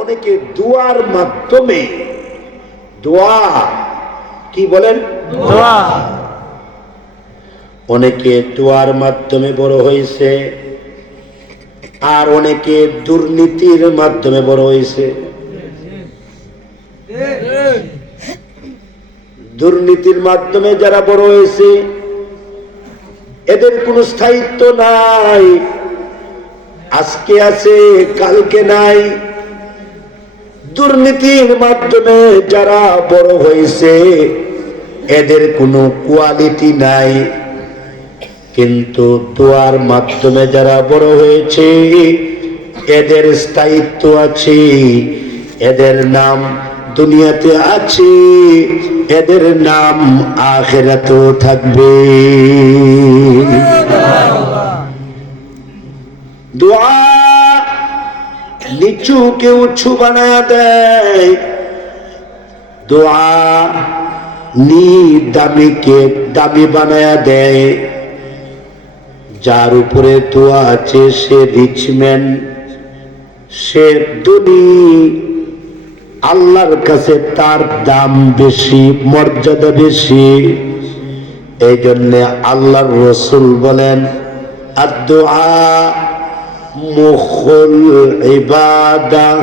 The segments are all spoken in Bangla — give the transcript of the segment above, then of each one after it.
অনেকে দোয়ার মাধ্যমে, দোয়া কি বলেন, দোয়া, অনেকে দোয়ার মাধ্যমে বড় হয়েছে, আর অনেকে দুর্নীতির মাধ্যমে বড় হয়েছে। দুর্নীতির মাধ্যমে যারা বড় হয়েছে এদের কোনো স্থায়িত্ব নাই, আজকে আছে কালকে নাই। দুর্নীতির মাধ্যমে যারা বড় হয়েছে এদের কোনো কোয়ালিটি নাই, কিন্তু দোয়ার মাধ্যমে যারা বড় হয়েছে এদের স্থায়িত্ব আছে, এদের নাম দুনিয়াতে আছে, এদের নাম আখিরাতেও থাকবে। দোয়া নিচুকে উঁচু বানায়া দেয়, দোয়া দামিকে দামি বানায়া দেয়। যার উপরে দোয়া আছে সে রিচম্যান, সে ধনী, আল্লাহর কাছে তার দাম বেশি, মর্যাদা বেশি। এই জন্য আল্লাহর রাসূল বলেন আদ-দুআ মুখুল ইবাদাহ,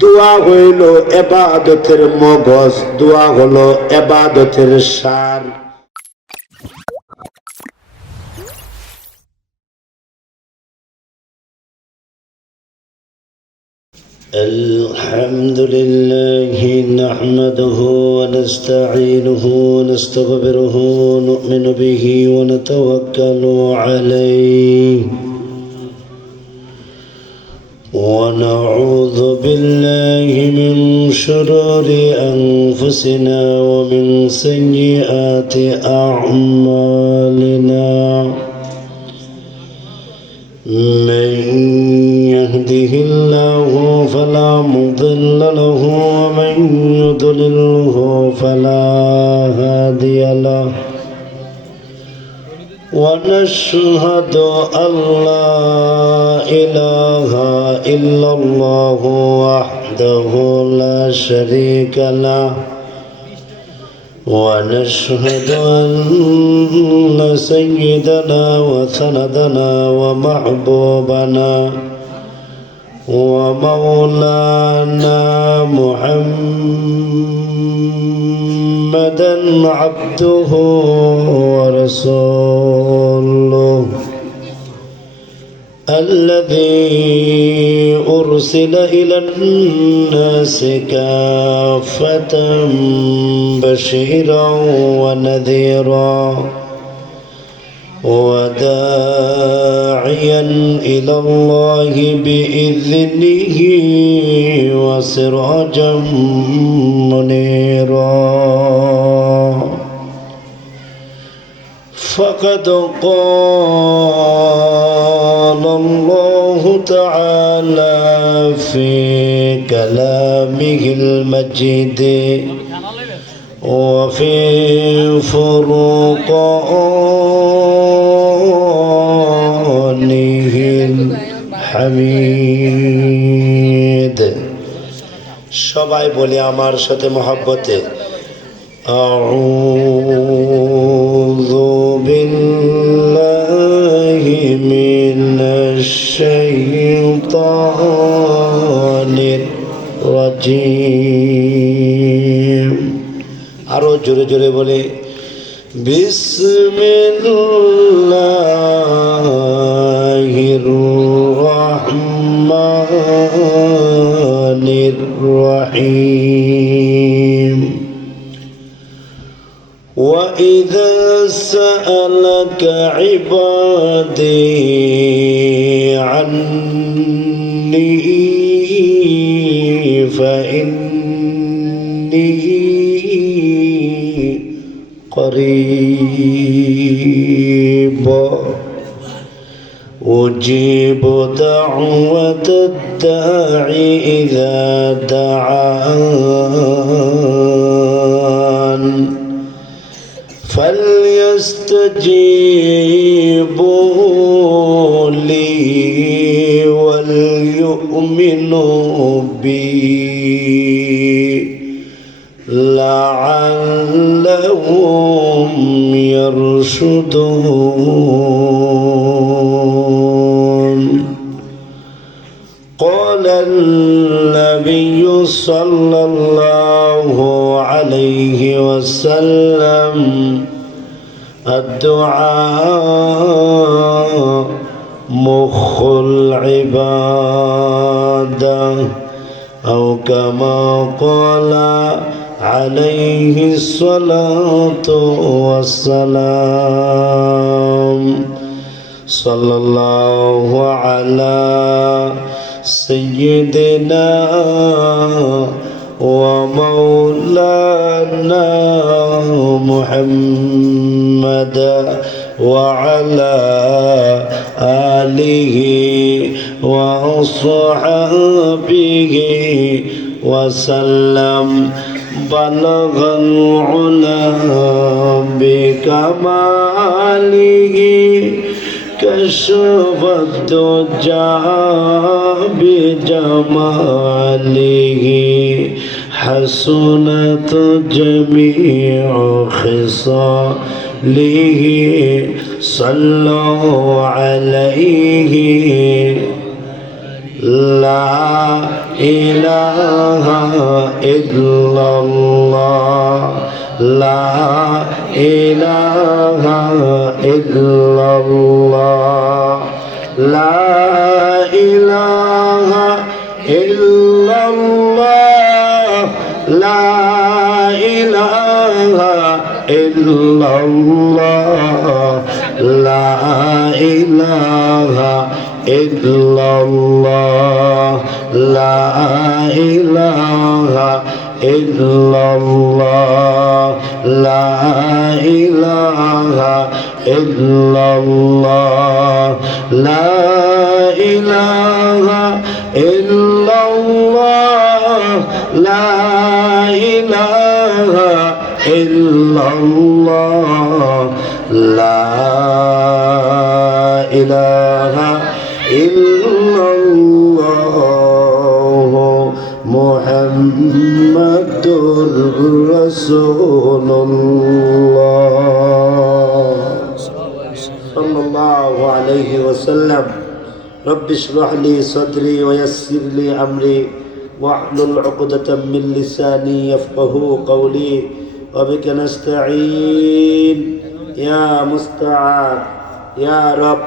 দোয়া হইল ইবাদতের মগজ, দোয়া হলো ইবাদতের সার। الحمد لله نحمده ونستعينه ونستغفره ونؤمن به ونتوكل عليه ونعوذ بالله من شرور أنفسنا ومن سيئات أعمالنا. من يهده الله فلا مضل له ومن يضلله فلا هادي له. ونشهد أن لا إله إلا الله وحده لا شريك له. ونشهد أن سيدنا وسندنا ومحبوبنا ومولانا محمدا عبده ورسوله الذي أرسل إلى الناس كافة بشيرا ونذيرا وداعيا إلى الله بإذنه وسراجا منيرا. فقد قال الله تعالى في كلامه المجيد وفي فرقانه الحميد. সবাই বলি আমার সাথে মহব্বতে আউযু বিল্লাহি মিনাশ শাইতানির রাজিম. আরো জোরে জোরে বলে বিসমিল্লাহির রহমানির রহিম. وإذا سألك عبادي عني فإني قريب أجيب دعوة الداعي إذا دعان فليستجيبوا لي وليؤمنوا يؤمنوا بي لعلهم يرشدون. قال النبي صلى الله عليه وسلم الدعاء مخ العبادة، أو كما قال عليه الصلاة والسلام. صلى الله على سيدنا ومولانا محمد وعلى آله وصحبه وسلم. بلغ العلا بكماله كشف الدجى بجماله حسنت جميع خصاله صلوا عليه. لا إله إلا الله لا إله إلا الله لا إله إلا الله لا إله إلا الله لا إله إلا الله لا إله إلا الله لا إله إلا الله لا إله إلا الله لا إله إلا الله لا إله إلا الله محمد رسول الله صلى الله عليه وسلم. رب اشرح لي صدري ويسر لي أمري واحلل عقدة من لساني يفقه قولي وبك نستعين يا مستعان يا رب.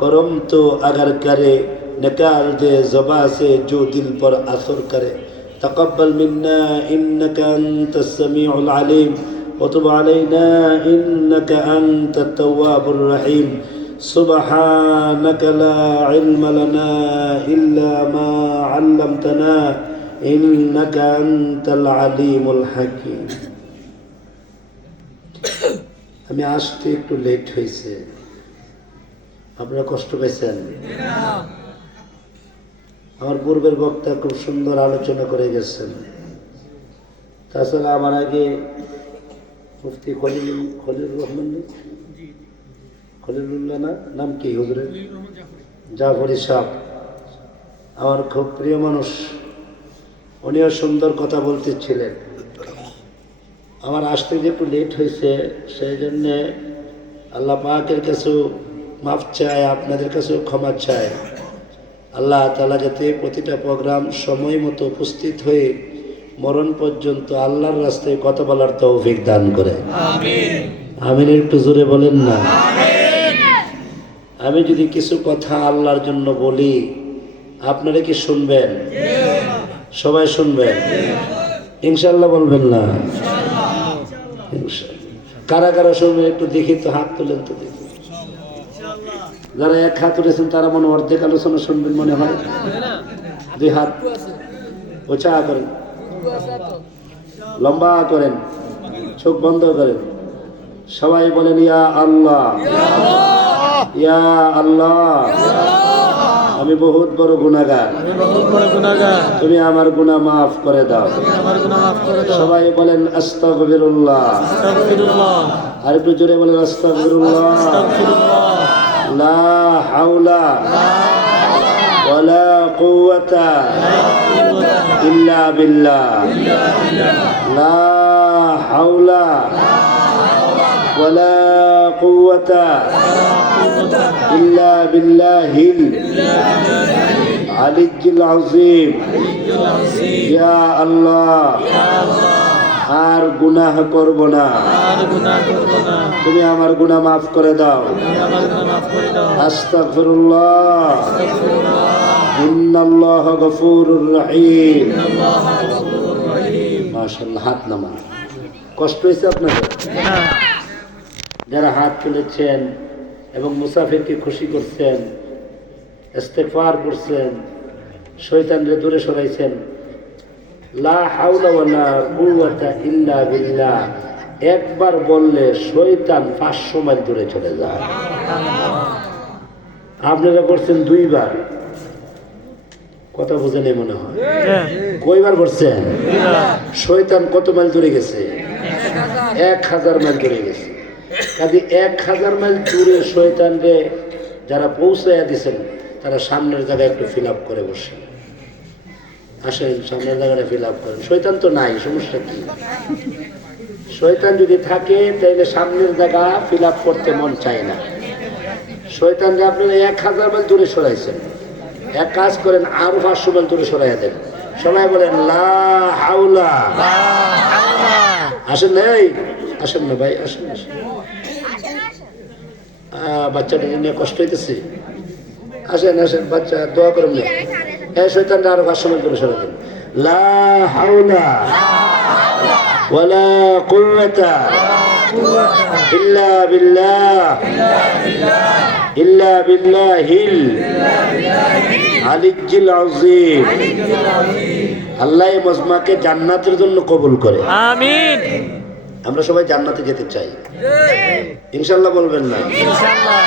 करम तो अगर करे निकाल दे ज़बा से जो दिल पर असर करे. तक़ब्बल मिन्ना इन्नका अंतस समीउल अलीम व तुब अलैना इन्नका अंतत तव्वाबुर रहीम. सुब्हानका ला इल्म लना इल्ला मा अल्लमतना इन्नका अंतल अलीमुल हकीम. আমি আসতে একটু লেট হয়েছে, আপনারা কষ্ট পেয়েছেন? আমার পূর্বের বক্তা খুব সুন্দর আলোচনা করে গেছেন। তাছাড়া আমার আগে মুফতি খলিলুর রহমান খলিলুল্লাহ না নাম কি হুজুরের জাফরি সাহেব, আমার খুব প্রিয় মানুষ, উনিও সুন্দর কথা বলতেছিলেন। আমার আসতে যে একটু লেট হয়েছে সেই জন্যে আল্লাহ পাকের কাছেও মাফ চাই, আপনাদের কাছেও ক্ষমা চাই। আল্লাহ তাআলা যাতে প্রতিটা প্রোগ্রাম সময় মতো উপস্থিত হয়ে মরণ পর্যন্ত আল্লাহর রাস্তায় কথা বলার তৌফিক দান করে। আমিন। আমিন একটু জোরে বলেন না। আমিন। আমি যদি কিছু কথা আল্লাহর জন্য বলি আপনারা কি শুনবেন? সবাই শুনবেন? ইনশাআল্লাহ বলবেন না? কারা কারা শুনবেন একটু দেখি তো, হাত তোলেন তো দেখি। যারা এক হাত উঠেছেন তারা মনে অর্ধেক আলোচনা শুনবেন মনে হয়। দুই হাত ওচা করেন, লম্বা করেন, চোখ বন্ধ করেন, সবাই বলেন ইয়া আল্লাহ ইয়া আল্লাহ। আমি বহুত বড় গুনাহগার, তুমি আমার গুনাহ মাফ করে দাও। সবাই বলেন আস্তাগফিরুল্লাহ। আর একটু জোরে বলেন আস্তাগফিরুল্লাহ। লা হাওলা ওয়ালা কুওয়াতা ইল্লা বিল্লাহ লা হাওলা ওয়ালা কুওয়াতা ইল্লা বিল্লাহিল আলিয়্যিল আযীম। ইয়া আল্লাহ, আর গুনাহ করব না, তুমি আমার গুনাহ মাফ করে দাও। আস্তাগফিরুল্লাহ, ইন্নাল্লাহা গফুরুর রহিম। মাশাআল্লাহ, হাত নামান। কষ্ট হয়েছে আপনাদের? যারা হাত তুলেছেন এবং মুসাফিরকে খুশি করছেন, ইস্তেগফার করছেন, শয়তানকে দূরে সরাইছেন, লা হাওলা ওয়ালা কুওয়াতা ইল্লা বিল্লাহ একবার বললে শয়তান 500 মাইল দূরে চলে যায়। আপনারা করছেন 2 বার, কথা বুঝে নেই মনে হয়। কয়বার করছেন? শয়তান কত মাইল দূরে গেছে? 1000 মাইল দূরে গেছে। কাজে 1000 মাইল দূরে শয়তানকে যারা পৌঁছাইয়া দিচ্ছেন, তারা সামনের জায়গায় একটু ফিল আপ করে বসে আসেন, সামনের জায়গাটা ফিল আপ করেন। শয়তান তো নাই, সমস্যা কি? শয়তান যদি থাকে তাহলে সামনের জায়গা ফিল আপ করতে মন চায় না। শয়তানকে আপনারা 1000 মাইল দূরে সরাইছেন, এক কাজ করেন আরো 500 মাইল দূরে সরাইয়া দেন। সবাই বলেন লা হাওলা। আসেন না, আসেন না ভাই, আসেন আসেন। বাচ্চাটা নিয়ে কষ্ট হইতেছে, আসেন আসেন, বাচ্চা দোয়া করেন না। এই শয়তানটা আরো 500 মাইল দূরে সরাই দেন। লা হাওলা ওয়ালা কুওয়াতা ইল্লা বিল্লাহ ইল্লা বিল্লাহিল আলিয়্যিল আযীম। আল্লাহ এই মজমাকে জান্নাতের জন্য কবুল করে, আমিন। আমরা সবাই জান্নাতে যেতে চাই, ইনশাআল্লাহ বলবেন না? ইনশাআল্লাহ।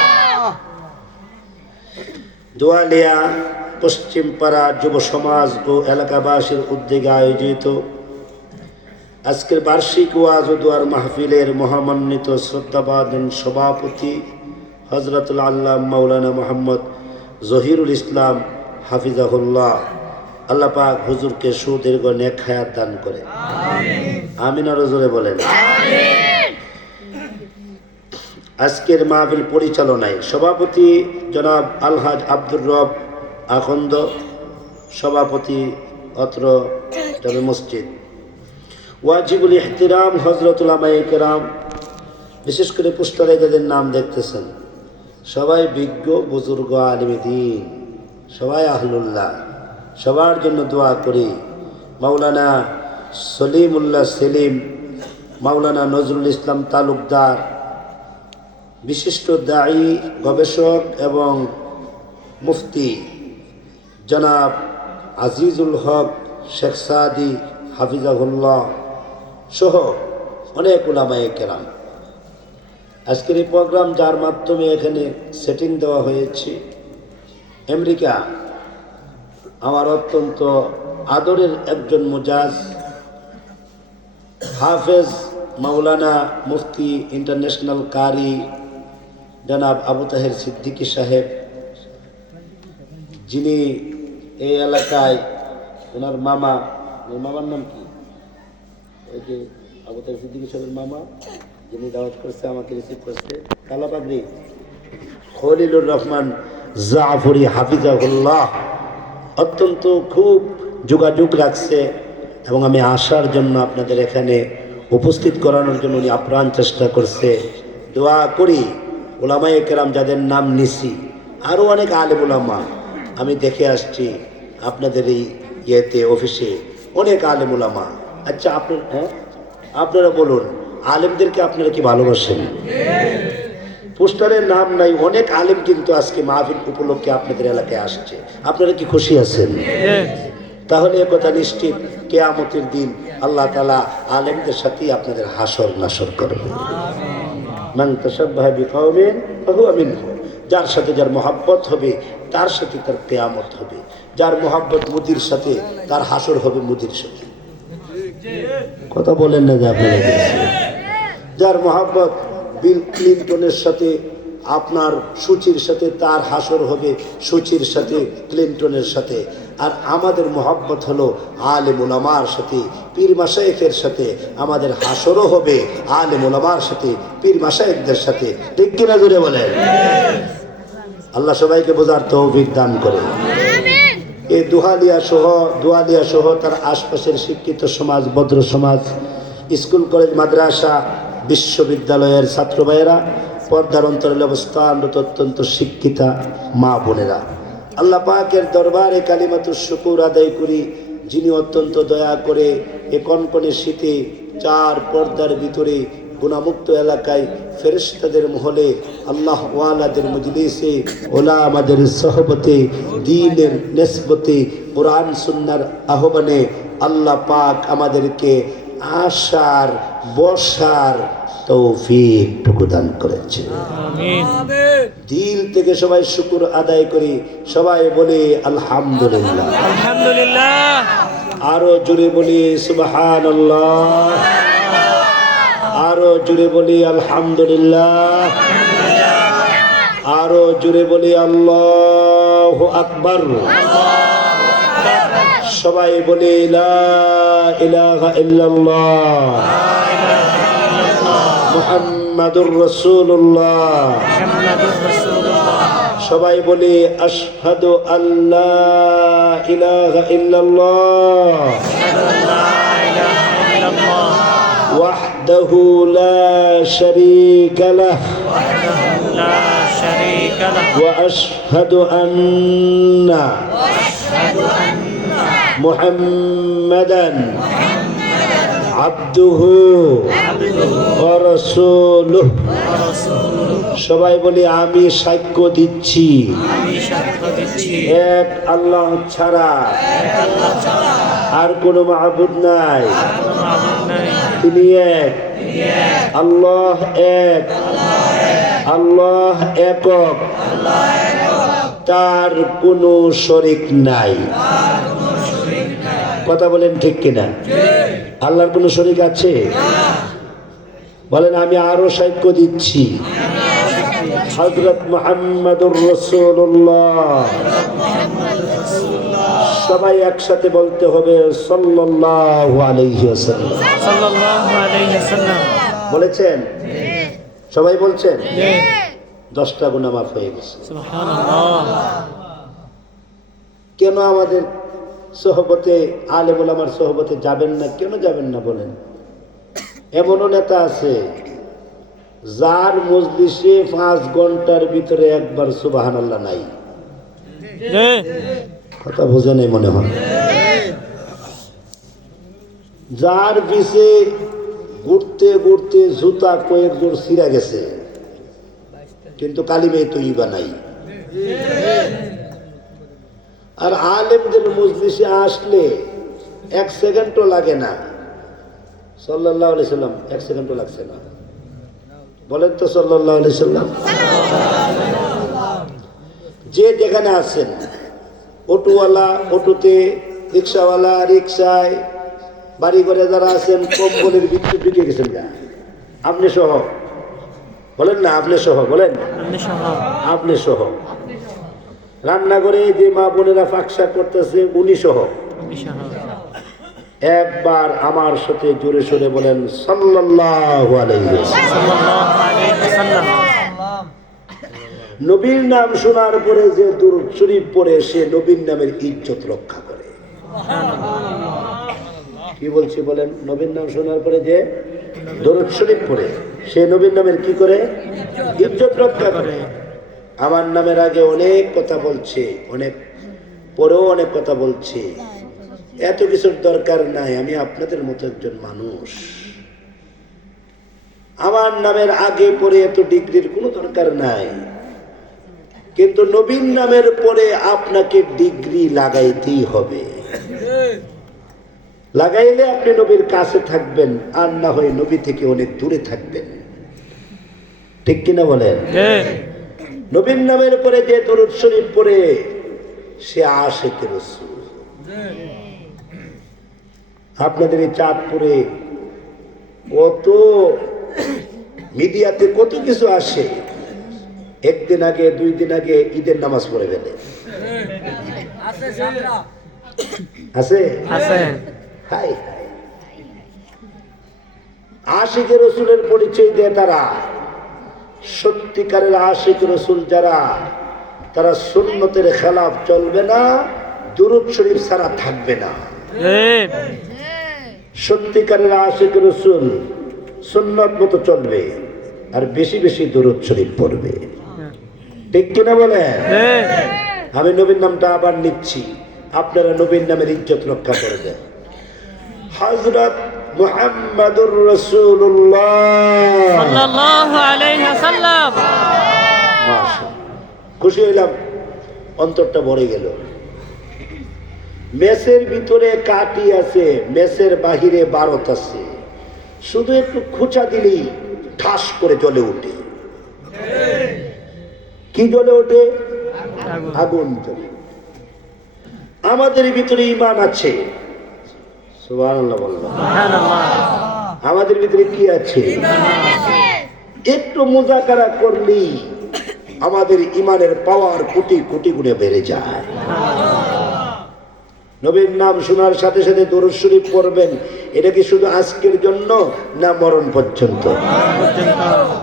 দোয়ালিয়া পশ্চিম পাড়া যুব সমাজ ও এলাকাবাসীর উদ্যোগে আয়োজিত আজকের বার্ষিক ওয়াজ ও দোয়ার মাহফিলের মহামান্বিত শ্রদ্ধাভাজন সভাপতি হযরতুল আল্লাহ মাওলানা মুহাম্মদ জহিরুল ইসলাম হাফিজাহুল্লাহ, আল্লাহ পাক হুজুরকে সুদীর্ঘ নেক হায়াত দান করে, আমিন। আর জোরে বলেন আমিন। আজকের মাহফিল পরিচালনায় সভাপতি জনাব আলহাজ আব্দুর রব আখন্দ, সভাপতি অত্র জামে মসজিদ। ওয়াজিবুল ইহতিরাম হযরত উলামায়ে কেরাম, বিশেষ করে পোস্টারে যাদের নাম দেখতেছেন সবাই বিজ্ঞ বুজুর্গ আলিমে দ্বীন, সবাই আহলুল্লাহ, সবার জন্য দোয়া করি। মাওলানা সলিমুল্লাহ সেলিম, মাওলানা নজরুল ইসলাম তালুকদার, বিশিষ্ট দায়ী, গবেষক এবং মুফতি জনাব আজিজুল হক শেখ সাদি হাফিজাহুল্লাহ সহ অনেক উলামায়ে কেরাম। আজকের এই প্রোগ্রাম যার মাধ্যমে এখানে সেটিং দেওয়া হয়েছে, আমেরিকা, আমার অত্যন্ত আদরের একজন মুজাজ হাফেজ মাওলানা মুফতি ইন্টারন্যাশনাল কারি জনাব আবু তাহের সিদ্দিকী সাহেব, যিনি এই এলাকায়, ওনার মামা, মামার নাম কি, ওই যে আবু তাহের সিদ্দিকী সাহেবের মামা যিনি দাওয়াত করছে, আমাকে রিসিভ করছে, কালাপাগড়ি খলিলুর রহমান জাফরি হাফিজাহুল্লাহ, অত্যন্ত খুব যোগাযোগ রাখছে এবং আমি আসার জন্য আপনাদের এখানে উপস্থিত করানোর জন্য উনি আপ্রাণ চেষ্টা করছে। দোয়া করি উলামায়ে কেরাম যাদের নাম নিছি, আরও অনেক আলেম উলামা আমি দেখে আসছি আপনাদের এই ইয়েতে অফিসে, অনেক আলেম উলামা। আচ্ছা আপনারা বলুন, আলেমদেরকে আপনারা কি ভালোবাসেন? পোস্টারের নাম নাই, অনেক আলেম কিন্তু আজকে মাহফিল উপলক্ষে আপনাদের এলাকায় আসছে, আপনারা কি খুশি আছেন? তাহলে একথা নিশ্চিত, কিয়ামতের দিন আল্লাহ তাআলা আলেমদের সাথেই আপনাদের হাসর নাসর করবে। মান তাশাব্বাহা বিকওমিন ফাহুয়া মিনহুম, যার সাথে যার মহব্বত হবে তার সাথে তার কিয়ামত হবে, যার মহব্বত মুদির সাথে তার হাসর হবে মুদির সাথে। কথা বলেন না যে আপনারা? যার মহব্বত বিল ক্লিনটনের সাথে, আপনার সুচির সাথে, তার হাসর হবে সুচির সাথে, ক্লিনটনের সাথে। আর আমাদের মহব্বত হলো আলেম উলামার সাথে, পীর মাশায়েখের সাথে। আমাদের হাসরও হবে আলেম উলামার সাথে, পীর মাশায়েখদের সাথে। ঠিক কিনা জুড়ে বলেন? আল্লাহ সবাইকে বোঝার তৌফিক দান করে। এই দুয়ালিয়া সহ তার আশপাশের শিক্ষিত সমাজ, ভদ্র সমাজ, স্কুল কলেজ মাদ্রাসা বিশ্ববিদ্যালয়ের ছাত্র ভাইয়েরা, পর্দার অন্তরের অবস্থানরত অত্যন্ত শিক্ষিতা মা বোনেরা, আল্লাহ পাকের দরবারে কালিমাতুশ শুকুর আদায় করি, যিনি অত্যন্ত দয়া করে এ কনকনে শীতে চার পর্দার ভিতরে গুণামুক্ত এলাকায় ফেরেশতাদের মহলে, আল্লাহ ওয়ালাদের মজলিসে, ওলামাদের সহবতে, দ্বীনের নেসবতে, কোরআন সুন্নাহর আহ্বানে আল্লাহ পাক আমাদেরকে আসার বসার তৌফিক দান করেছে। আমিন। দিল থেকে সবাই শুকর আদায় করি, সবাই বলি আলহামদুলিল্লাহ। আলহামদুলিল্লাহ। আরো জোরে বলি সুবহানাল্লাহ, আরো জোরে বলি আলহামদুলিল্লাহ, আরো জোরে বলি আল্লাহু আকবার। সবাই বলি লা ইলাহা ইল্লাল্লাহ মুহাম্মাদুর রাসূলুল্লাহ। সবাই বলি আশহাদু আল্লা ইলাহা ইল্লাল্লাহ ওয়াহদাহু লা শারীকা লাহু ওয়া আশহাদু আন্না মুহাম্মাদান আবদুহু ওয়া রাসূলুহু। সবাই বলি আমি সাক্ষ্য দিচ্ছি এক আল্লাহ ছাড়া আর কোনো মাবুদ নাই, তিনি এক, আল্লাহ এক, আল্লাহ একক, তার কোনো শরীক নাই। কথা বলেন ঠিক কিনা? আল্লাহর কোনো শরীক আছে? বলেন আমি আরো সাক্ষ্য দিচ্ছি হযরত মুহাম্মাদুর রাসূলুল্লাহ। সবাই একসাথে বলতে হবে সাল্লাল্লাহু আলাইহি ওয়াসাল্লাম। সাল্লাল্লাহু আলাইহি ওয়াসাল্লাম বলেছেন? সবাই বলছেন? 10টা গুনাহ মাফ হয়ে গেছে। সুবহানাল্লাহ। কেন আমাদের সোহবতে, আলেম ওলামার সোহবতে যাবেন না? কেন যাবেন না বলেন? এমনও নেতা আছে যার মজলিসে 5 ঘন্টার ভিতরে একবার সুবহানাল্লাহ নাই। কথা বোঝে নাই মনে হয়। যার পিছে ঘুরতে ঘুরতে জুতা কয়েক জোর ছিঁড়া গেছে, কিন্তু কালিমে তৈবা নাই। আর আলেমদের মজলিসে আসলে 1 সেকেন্ডও লাগে না। সাল্লাল্লাহু আলাইহি সাল্লাম 1 সেকেন্ডও লাগছে না। বলেন তো সাল্লাল্লাহু আলাইহি সাল্লাম। যে যেখানে আছেন, অটোওয়ালা অটোতে, রিক্সাওয়ালা রিক্সায়, বাড়ি ঘরে যারা আছেন কম্বলের ভিতরে ঢুকে গেছেন না আপনি সহ। বলেন না আপনি সহ, বলেন আপনি সহ। রান্নাঘরে যে মা বোনেরা ফাঁকশাক করতেছে উনি সহ। একবার আমার সাথে জোরে সোরে বলেন সাল্লাল্লাহু আলাইহি ওয়াসাল্লাম। নবীর নাম শোনার পরে যে দুরূদ শরীফ পড়ে সে নবীর নামের ইজ্জত রক্ষা করে। কি বলছি বলেন? নবীর নাম শোনার পরে যে দুরূদ শরীফ পড়ে সে নবীর নামের কি করে? ইজ্জত রক্ষা করে। আমার নামের আগে অনেক কথা বলছে, অনেক পরেও অনেক কথা বলছে। এত কিছুর দরকার নাই, আমি আপনাদের মতো একজন মানুষ। আমার নামের আগে পরে এত ডিগ্রির কোনো দরকার নাই, কিন্তু নবীর নামের পরে আপনাকে ডিগ্রি লাগাইতেই হবে। লাগাইলে আপনি নবীর কাছে থাকবেন, আর না হয় নবী থেকে অনেক দূরে থাকবেন। ঠিক কিনা বলেন? নবীর নামের পরে যে দরুদ শরীফ পড়ে সে আশিকে রাসূল। আপনাদের এই চাঁদপুরে কত মিডিয়াতে কত কিছু আসে, একদিন আগে 2 দিন আগে ঈদের নামাজ পড়ে ফেলে। আছে আছে। হাই হাই। আশিকে রসুলের পরিচয় দেয় তারা, সত্যিকারের আশিক রসুল যারা, তারা সুন্নতের খেলাফ চলবে না, দুরূদ শরীফ ছাড়া থাকবে না। সত্যিকারের আশিক রসুল সুন্নত মতো চলবে আর বেশি বেশি দুরূদ শরীফ পড়বে। ঠিক কিনা বলে? আমি নবীর নামটা আবার নিচ্ছি, আপনারা নবীর নামের ইজ্জত রক্ষা করবেন। হযরত মুহাম্মাদুর রাসূলুল্লাহ সাল্লাল্লাহু আলাইহি ওয়াসাল্লাম। মাশাআল্লাহ, খুশি হইলাম, অন্তরটা ভরে গেল। মেসের ভিতরে কাটি আছে, মেসের বাহিরে বারত আছে, শুধু একটু খোঁচা দিলেই ঠাস করে জ্বলে ওঠে। কি জ্বলে ওঠে? আগুন জ্বলে। আমাদের ভিতরে ঈমান আছে, সুবহানাল্লাহ বললাম। আমাদের ভিতরে কি আছে? একটু মুযাকারা করলেই আমাদের ঈমানের পাওয়ার কোটি কোটি গুণে বেড়ে যায়। নবীর নাম শোনার সাথে সাথে দরুদ শরীফ পড়বেন। এটা কি শুধু আজকের জন্য না মরণ পর্যন্ত?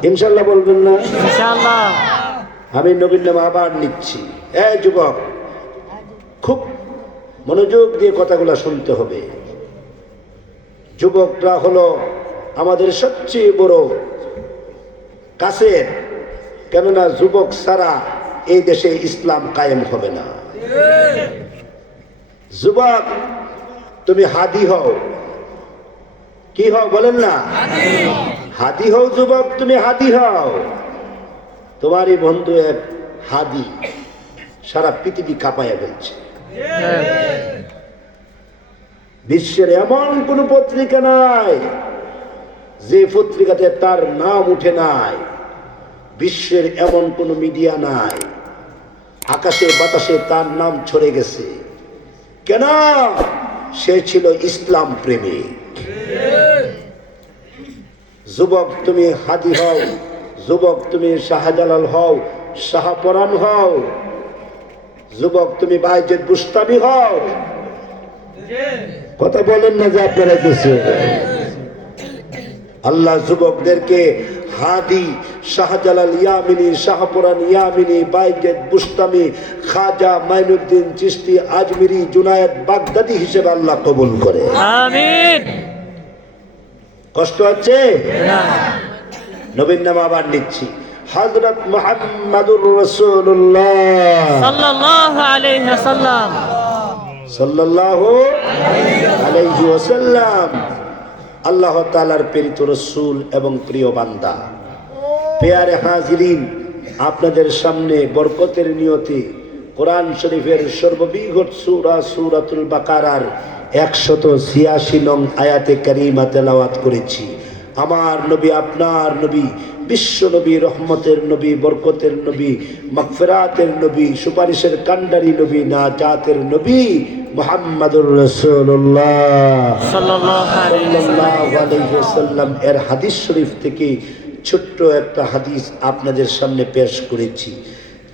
ইনশাআল্লাহ বলবেন না? ইনশাআল্লাহ। আমি নবীর নাম আবার নিচ্ছি। এই যুবক, খুব মনোযোগ দিয়ে কথাগুলো শুনতে হবে। যুবকরা হলো আমাদের সবচেয়ে বড় কাছের, কেননা যুবক ছাড়া এই দেশে ইসলাম কায়েম হবে না। যুবক, তুমি হাদি হও। কি হও বলেন না? হাদি হও যুবক, তুমি হাদি হও। তোমারই বন্ধু এক হাদি, সারা পৃথিবী কাঁপাইয়া ফেলছে। বিশ্বের এমন কোন পত্রিকা নাই যে পত্রিকাতে তার নাম উঠে নাই। বিশ্বের এমন কোন মিডিয়া নাই, আকাশে বাতাসে তার নাম ছড়ে গেছে। কেন? সে ছিল ইসলাম প্রেমিক। যুবক, তুমি হাদি হও। যুবক, তুমি শাহজালাল হও, শাহপরান হও। যুবক, তুমি বাইজিদ বুস্তামি হও। কথা বলেন না যে আপনারা কিছু? আল্লাহ যুবকদেরকে হাদি, শাহজালাল ইয়ামিনী, শাহপুরান ইয়ামিনী, বাইজিদ বুস্তামি, খাজা মাইনুদ্দিন চিশতি আজমিরি, জুনায়েদ বাগদাদি হিসেবে আল্লাহ কবুল করে। আমিন। কষ্ট হচ্ছে? নবীর নাম আবার নিচ্ছি। হযরত মুহাম্মাদুর রাসূলুল্লাহ সাল্লাল্লাহু আলাইহি ওয়াসাল্লাম। সাল্লাল্লাহু আলাইহি ওয়াসাল্লাম আল্লাহ তাআলার প্রেরিত রাসূল এবং প্রিয় বান্দা। পেয়ারে হাজিরিন, আপনাদের সামনে বরকতের নিয়তে কোরআন শরীফের সর্ববৃহৎ সূরা সূরাতুল বাকারার 186 নং আয়াতে কারিমা তেলাওয়াত করেছি। আমার নবী, আপনার নবী, বিশ্ব নবী, রহমতের নবী, বরকতের নবী, মাগফিরাতের নবী, সুপারিশের কান্ডারি নবী, নাজাতের নবী মুহাম্মাদুর রাসূলুল্লাহ সাল্লাল্লাহু আলাইহি ওয়াসাল্লাম এর হাদিস শরীফ থেকে ছোট্ট একটা হাদিস আপনাদের সামনে পেশ করেছি।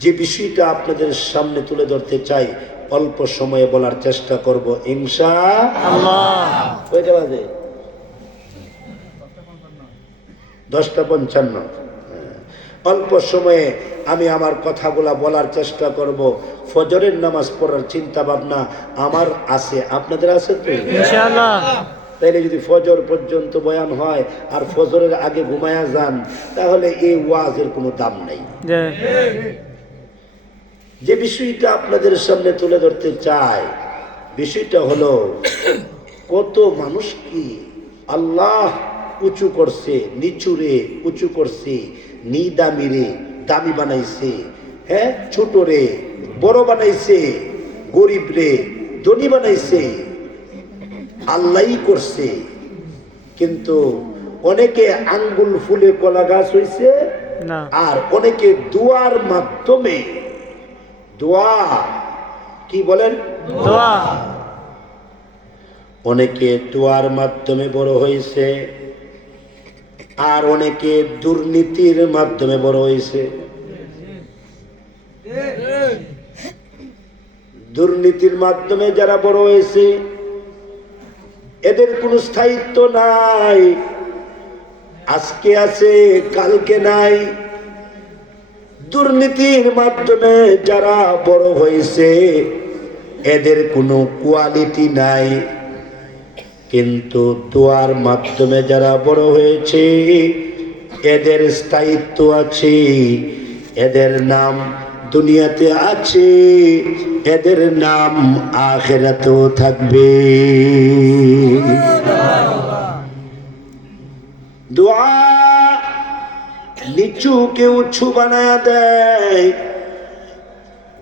যে বিষয়টা আপনাদের সামনে তুলে ধরতে চাই, অল্প সময়ে বলার চেষ্টা করব ইনশাআল্লাহ। কয়টা বাজে? 10:55। অল্প সময়ে আমি আমার কথাগুলা বলার চেষ্টা করব। ফজরের নামাজ পড়ার চিন্তা ভাবনা আমার আছে, আপনাদের আছে তো ইনশাআল্লাহ? তাইলে যদি ফজর পর্যন্ত বয়ান হয় আর ফজরের আগে ঘুমায়া যান, তাহলে এই ওয়াজের কোনো দাম নাই। যে বিষয়টা আপনাদের সামনে তুলে ধরতে চাই, বিষয়টা হলো কত মানুষ কি আল্লাহ উঁচু করছে, নিচুরে উঁচু করছে, নিদামিরে দামি বানাইছে, হ্যাঁ, ছোট রে বড় বানাইছে, গরিব রে ধনী বানাইছে, আল্লাহই করছে। কিন্তু অনেকে আঙ্গুল ফুলে কলা গাছ হইছে, আর অনেকে দোয়ার মাধ্যমে, দোয়া কি বলেন, দোয়া, অনেকে দোয়ার মাধ্যমে বড় হয়েছে, আর অনেকে দুর্নীতির মাধ্যমে বড় হয়েছে। দুর্নীতির মাধ্যমে যারা বড় হয়েছে এদের কোনো স্থায়িত্ব নাই, আজকে আছে কালকে নাই। দুর্নীতির মাধ্যমে যারা বড় হয়েছে এদের কোনো কোয়ালিটি নাই, কিন্তু দোয়ার মাধ্যমে যারা বড় হয়েছে এদের স্থায়িত্ব আছে, এদের নাম দুনিয়াতে আছে, এদের নাম আখিরাতেও থাকবে। দোয়া নিচুকে উঁচু বানায়া দেয়,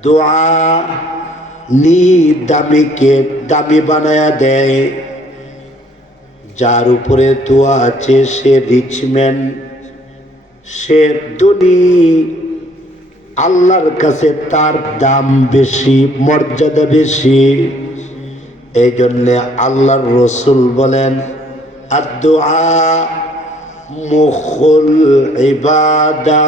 দোয়া দামিকে দামি বানায়া দেয়। যার উপরে দোয়া আছে সে রিচম্যান, সে ধনী, আল্লাহর কাছে তার দাম বেশি, মর্যাদা বেশি। এই জন্য আল্লাহর রসুল বলেন আদ-দুআ মুখুল ইবাদা,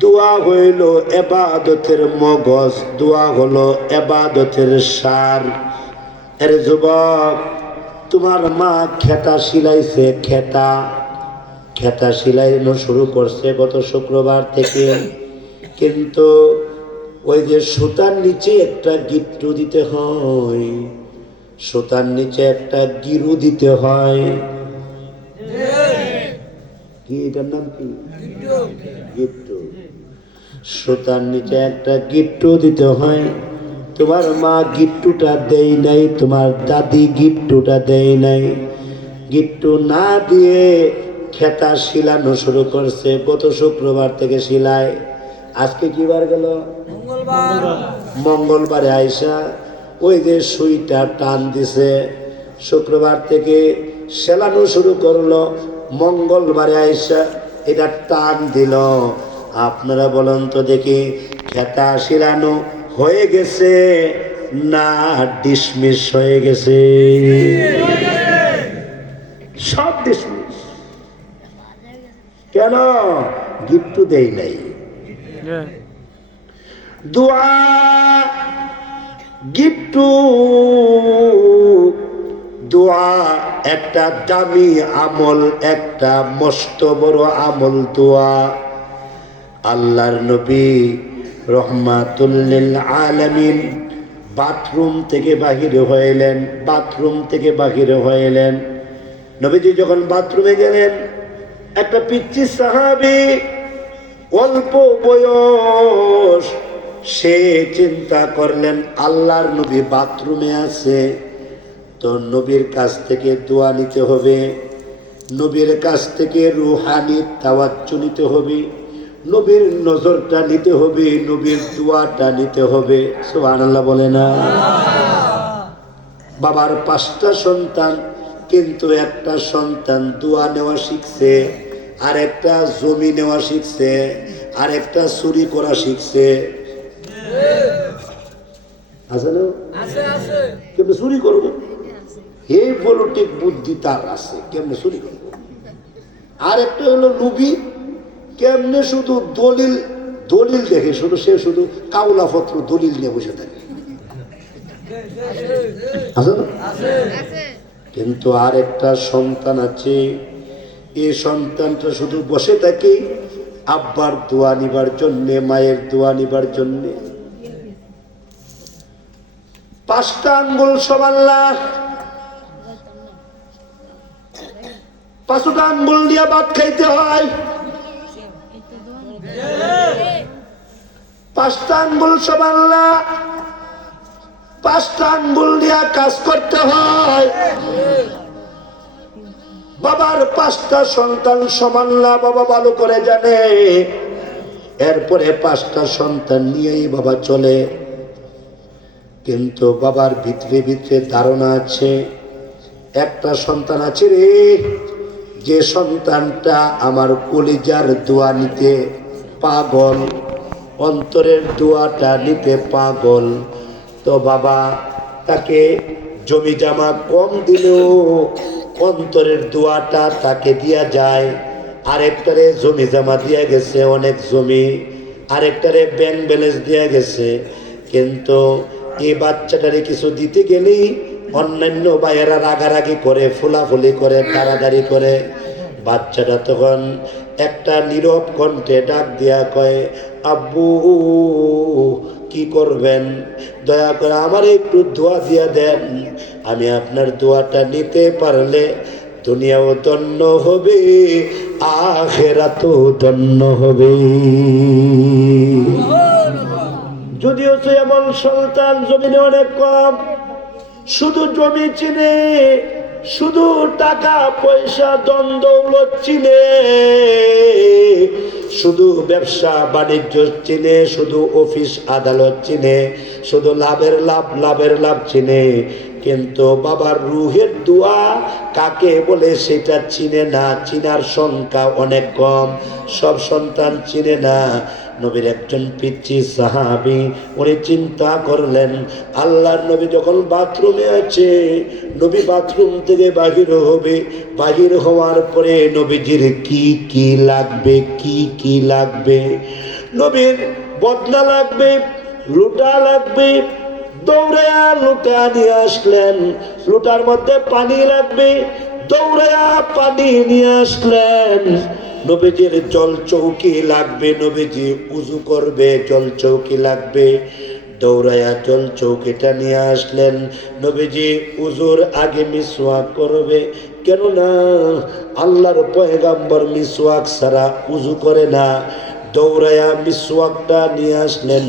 দোয়া হইল ইবাদতের মগজ, দোয়া হলো ইবাদতের সার। এর যুবক, তোমার মা খেতা সিলাইছে, খেতা সিলাইনো শুরু করছে গত শুক্রবার থেকে, কিন্তু ওই যে সুতার নিচে একটা গিট্টু দিতে হয়, সুতার নিচে একটা গিরু দিতে হয়। কি এটার নাম কি? গিট্টু। সুতার নিচে একটা গিট্টু দিতে হয়। তোমার মা গিট্টুটা দেয় নাই, তোমার দাদি গিট্টুটা দেয় নাই। গিট্টু না দিয়ে খেতা শিলানো শুরু করছে গত শুক্রবার থেকে শিলায়। আজকে কি বার গেল? মঙ্গলবারে আইসা ওই যে সুইটা টান দিছে, শুক্রবার থেকে সেলানো শুরু করলো, মঙ্গলবারে আইসা এটা টান দিল। আপনারা বলেন তো দেখি, খেতা শিলানো হয়ে গেছে না ডিসমিস হয়ে গেছে? সব ডিসমিস। কেন? গিফট দেই নাই। দোয়া গিফট, দোয়া একটা দামি আমল, একটা মস্ত বড় আমল দোয়া। আল্লাহর নবী রহমাতুল লিল আলামিন বাথরুম থেকে বাহির হইলেন। নবীজি যখন বাথরুমে গেলেন, একটা পিচ্চি সাহাবী, অল্প বয়স, সে চিন্তা করলেন আল্লাহর নবী বাথরুমে আছে, তো নবীর কাছ থেকে দোয়া নিতে হবে, নবীর কাছ থেকে রুহানি তাওয়াজ্জু নিতে হবে, নবীর নজরটা নিতে হবে, নবীর দোয়াটা নিতে হবে। সুবহানাল্লাহ বলে না? বাবার 5টা সন্তান, কিন্তু একটা সন্তান দোয়া নেওয়া শিখছে, আর একটা জমি নেওয়া শিখছে, আর একটা চুরি করা শিখছে। আছে না? কেমনে চুরি করবো, এই পলিটিক বুদ্ধি তার আছে, কেমনে চুরি করবো। আর একটা হলো লুবি, কেমনে শুধু দলিল দেখে, সে শুধু কাউলাপত্র দলিল নিয়ে বসে থাকে। আছে না? কিন্তু আর একটা সন্তান আছে, এই সন্তানটা শুধু বসে থাকে আব্বার দোয়া নিবার জন্যে, মায়ের দোয়া নিবার জন্যে। 5টা আঙ্গুল সমান না, 5টা আঙ্গুল দিয়ে ভাত খাইতে হয়। 5টা আঙ্গুল সমান না, 5টা আঙ্গুল দিয়ে কাজ করতে হয়। বাবার 5টা সন্তান সমান না, বাবা ভালো করে জানে। এরপরে 5টা সন্তান নিয়েই বাবা চলে, কিন্তু বাবার ভিতরে ধারণা আছে, একটা সন্তান আছে রে, যে সন্তানটা আমার কলিজার দোয়া নিতে পাগল, অন্তরের দোয়াটা নিতে পাগল। তো বাবা তাকে জমি জামা কম দিলেও অন্তরের দোয়াটা তাকে দিয়া যায়। আরেকটারে জমি জামা দিয়া গেছে, অনেক জমি, আরেকটারে ব্যাংক ব্যালেন্স দিয়া গেছে, কিন্তু এই বাচ্চাটারে কিছু দিতে গেলেই অন্যান্য ভাইয়েরা রাগারাগি করে, ফুলাফুলি করে, তাড়াতাড়ি করে। বাচ্চাটা তখন একটা নীরব কণ্ঠে ডাক দিয়া কয়, আব্বু কি করবেন, দয়া করে আমার একটু দোয়া দিয়া দেন। আমি আপনার দোয়াটা নিতে পারলে দুনিয়াও ধন্য হবে, আখিরাতও ধন্য হবে। যদিও সে এমন সন্তান জমিনে অনেক কম, শুধু জমি চিনে, শুধু টাকা পয়সা ধন দৌলত চিনে, শুধু ব্যবসা বাণিজ্য চিনে, শুধু অফিস আদালত চিনে, শুধু লাভের লাভ চিনে, কিন্তু বাবার রুহের দোয়া কাকে বলে সেটা চিনে না। চিনার সংখ্যা অনেক কম, সব সন্তান চিনে না। নবীর একজন পিচ্চি সাহাবী, উনি চিন্তা করলেন, আল্লাহর নবী যখন বাথরুমে আছে, নবী বাথরুম থেকে বাহির হবে, বাহির হওয়ার পরে নবীজির কি কি লাগবে, কি কি লাগবে, নবীর বদনা লাগবে, লুটা লাগবে, দৌড়ায়া লুটা নিয়ে আসলেন। লুটার মধ্যে পানি লাগবে, দৌড়ায়া পানি নিয়ে আসলেন। নবীজির জল চৌকি লাগবে, নবীজি উজু করবে, জল চৌকি লাগবে, দৌড়ায়া জল চৌকিটা নিয়ে আসলেন। নবীজি উজুর আগে মিসওয়াক করবে, কেননা আল্লাহর পয়গাম্বর মিসওয়াক ছাড়া উজু করে না। দৌড়ায়া মিসওয়াকটা নিয়ে আসলেন,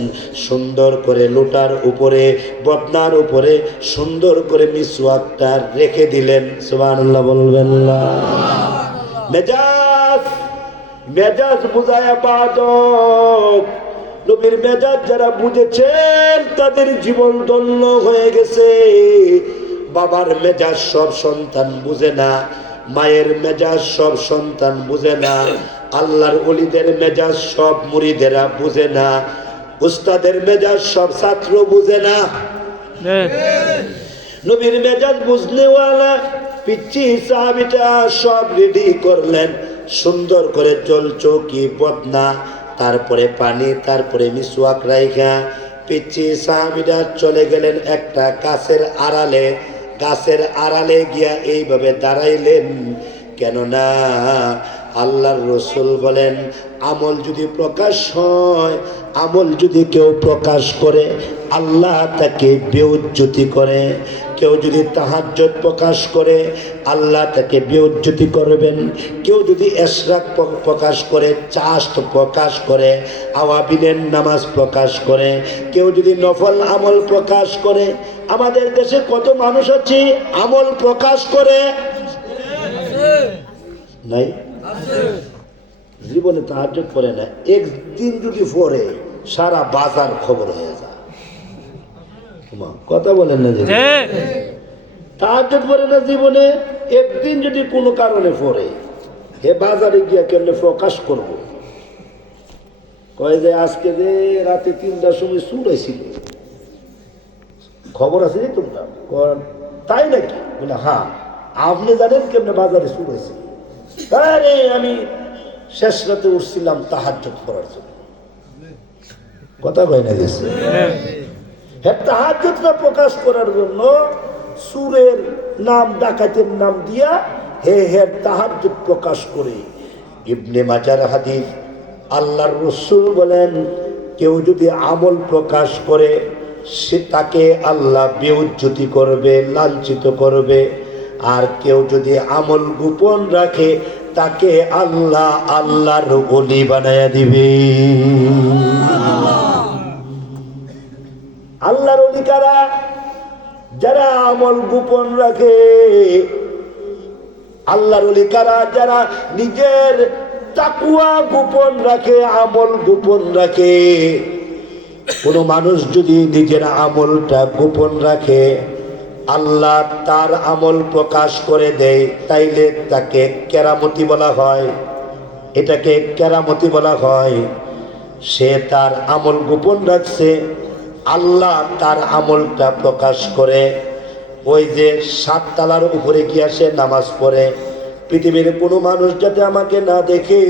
সুন্দর করে লোটার উপরে, বদনার উপরে সুন্দর করে মিসওয়াকটা রেখে দিলেন। সুবহানাল্লাহ বলবেন না? মেজাজ বুঝায় ইবাদত। নবীর মেজাজ যারা বুঝেছেন তাদের জীবন ধন্য হয়ে গেছে। বাবার মেজাজ সব সন্তান বুঝে না, মায়ের মেজাজ সব সন্তান বুঝে না, আল্লাহর ওলিদের মেজাজ সব মুরিদেরা বুঝে না, উস্তাদের মেজাজ সব ছাত্র বুঝে না। নবীর মেজাজ বুঝনেওয়ালা পিচ্চি সাহাবীটা সব রেডি করলেন, সুন্দর করে জল চৌকি, বদনা, তারপরে পানি, তারপরে মিসওয়াক রাইখা পিচ্চি সাহাবীরা চলে গেলেন একটা গাছের আড়ালে। গাছের আড়ালে গিয়া এইভাবে দাঁড়াইলেন, কেননা আল্লাহর রসুল বলেন, আমল যদি প্রকাশ হয়, আমল যদি কেউ প্রকাশ করে, আল্লাহ তাকে বেউজ্জতি করে। কেউ যদি তাহাজ্জুদ প্রকাশ করে, আল্লাহ তাকে বেউজ্জতি করবেন। কেউ যদি ইশরাক প্রকাশ করে, চাষ্ট প্রকাশ করে, আওয়াবিনের নামাজ প্রকাশ করে, কেউ যদি নফল আমল প্রকাশ করে। আমাদের দেশে কত মানুষ আছে আমল প্রকাশ করে নাই? জীবনে তাহাজ্জুদ পড়ে না, একদিন যদি পড়ে সারা বাজার খবর হয়ে যায়। কথা বলেন না? তাহাজ্জুদ পড়ে না জীবনে, একদিন যদি কোনো কারণে পড়ে, হে বাজারে গিয়া কেমনে প্রকাশ করব? কয় যে আজকে যে রাতে 3টার সময় চুর হয়েছিল, খবর আছে যে তোমরা? তাই নাকি? বলে হ্যাঁ। আপনি জানেন কেমনে বাজারে চুর হয়েছে? আরে আমি শেষ রাতে উঠছিলাম তাহাজ্জুদ পড়ার জন্য। কথা কয় না? গেছে হ্যাঁ, তাহাজ্জুদটা প্রকাশ করার জন্য সুরের নাম, ডাকাতের নাম দিয়া হে হে তাহাজ্জুদ প্রকাশ করে। ইবনে মাজার হাদিস, আল্লাহর রাসূল বলেন, কেউ যদি আমল প্রকাশ করে, সে তাকে আল্লাহ বেউজ্জতি করবে, লাঞ্ছিত করবে। আর কেউ যদি আমল গোপন রাখে, তাকে আল্লাহ আল্লাহর ওলি বানায়া দিবে। আল্লাহর ওলি কারা? যারা আমল গোপন রাখে। আল্লাহর ওলি কারা? যারা নিজের তাকওয়া গোপন রাখে, আমল গোপন রাখে। কোনো মানুষ যদি নিজের আমলটা গোপন রাখে, আল্লাহ তার আমল প্রকাশ করে দেয়, তাইলে তাকে কেরামতি বলা হয়। এটাকে কেরামতি বলা হয়। সে তার আমল গোপন রাখছে, আল্লাহ তার আমলটা প্রকাশ করে। ওই যে 7 তলার উপরে গিয়া সে নামাজ পড়ে, পৃথিবীর কোনো মানুষ যাতে আমাকে না দেখে,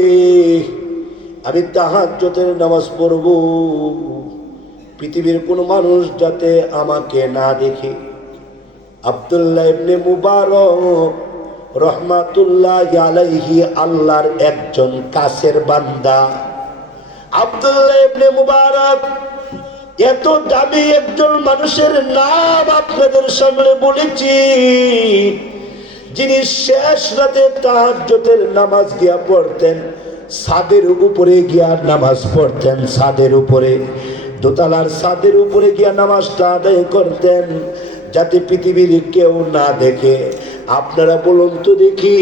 আমি তাহাজ্জুদের নামাজ পড়ব, পৃথিবীর কোনো মানুষ যাতে আমাকে না দেখে। আব্দুল্লাহ ইবনে মুবারক রহমাতুল্লাহ আলাইহি আল্লাহর একজন কাছের বান্দা। আব্দুল্লাহ ইবনে মুবারক এত দামি একজন মানুষের নাম আপনাদের সামনে বলেছি, যিনি শেষ রাতে তাহাজ্জুদের নামাজ গিয়া পড়তেন, ছাদের উপরে গিয়া নামাজ পড়তেন, ছাদের উপরে, দোতলার ছাদের উপরে গিয়া নামাজটা আদায় করতেন যাতে পৃথিবীর কেউ না দেখে। আপনারা বলুন তো দেখি,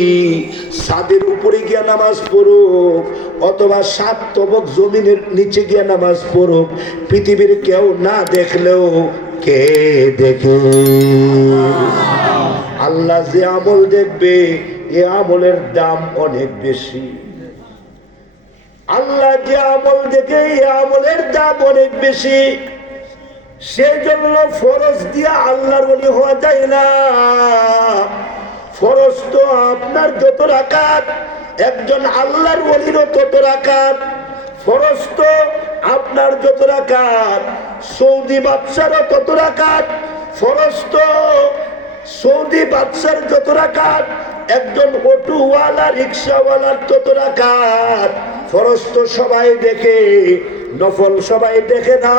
ছাদের উপরে গিয়া নামাজ পড়ুক অথবা 7 তবক জমিনের নিচে গিয়া নামাজ পড়ুক, পৃথিবীর কেউ না দেখলেও কে দেখে? আল্লাহ যে আমল দেখবে এ আমলের দাম অনেক বেশি। আল্লাহ যে আমল দেখে এ আমলের দাম অনেক বেশি। সেই জন্য ফরজ দিয়া আল্লাহর ওলি হওয়া যায় না। ফরজ তো আপনার যত রাকাত, একজন আল্লাহর ওলিরও তত রাকাত। ফরজ তো আপনার যত রাকাত, সৌদি বাদশারও তত রাকাত। ফরজ তো সৌদি বাদশার যত রাকাত, একজন অটোওয়ালা রিক্সাওয়ালার তত রাকাত। ফরজ তো সবাই দেখে, নফল সবাই দেখে না।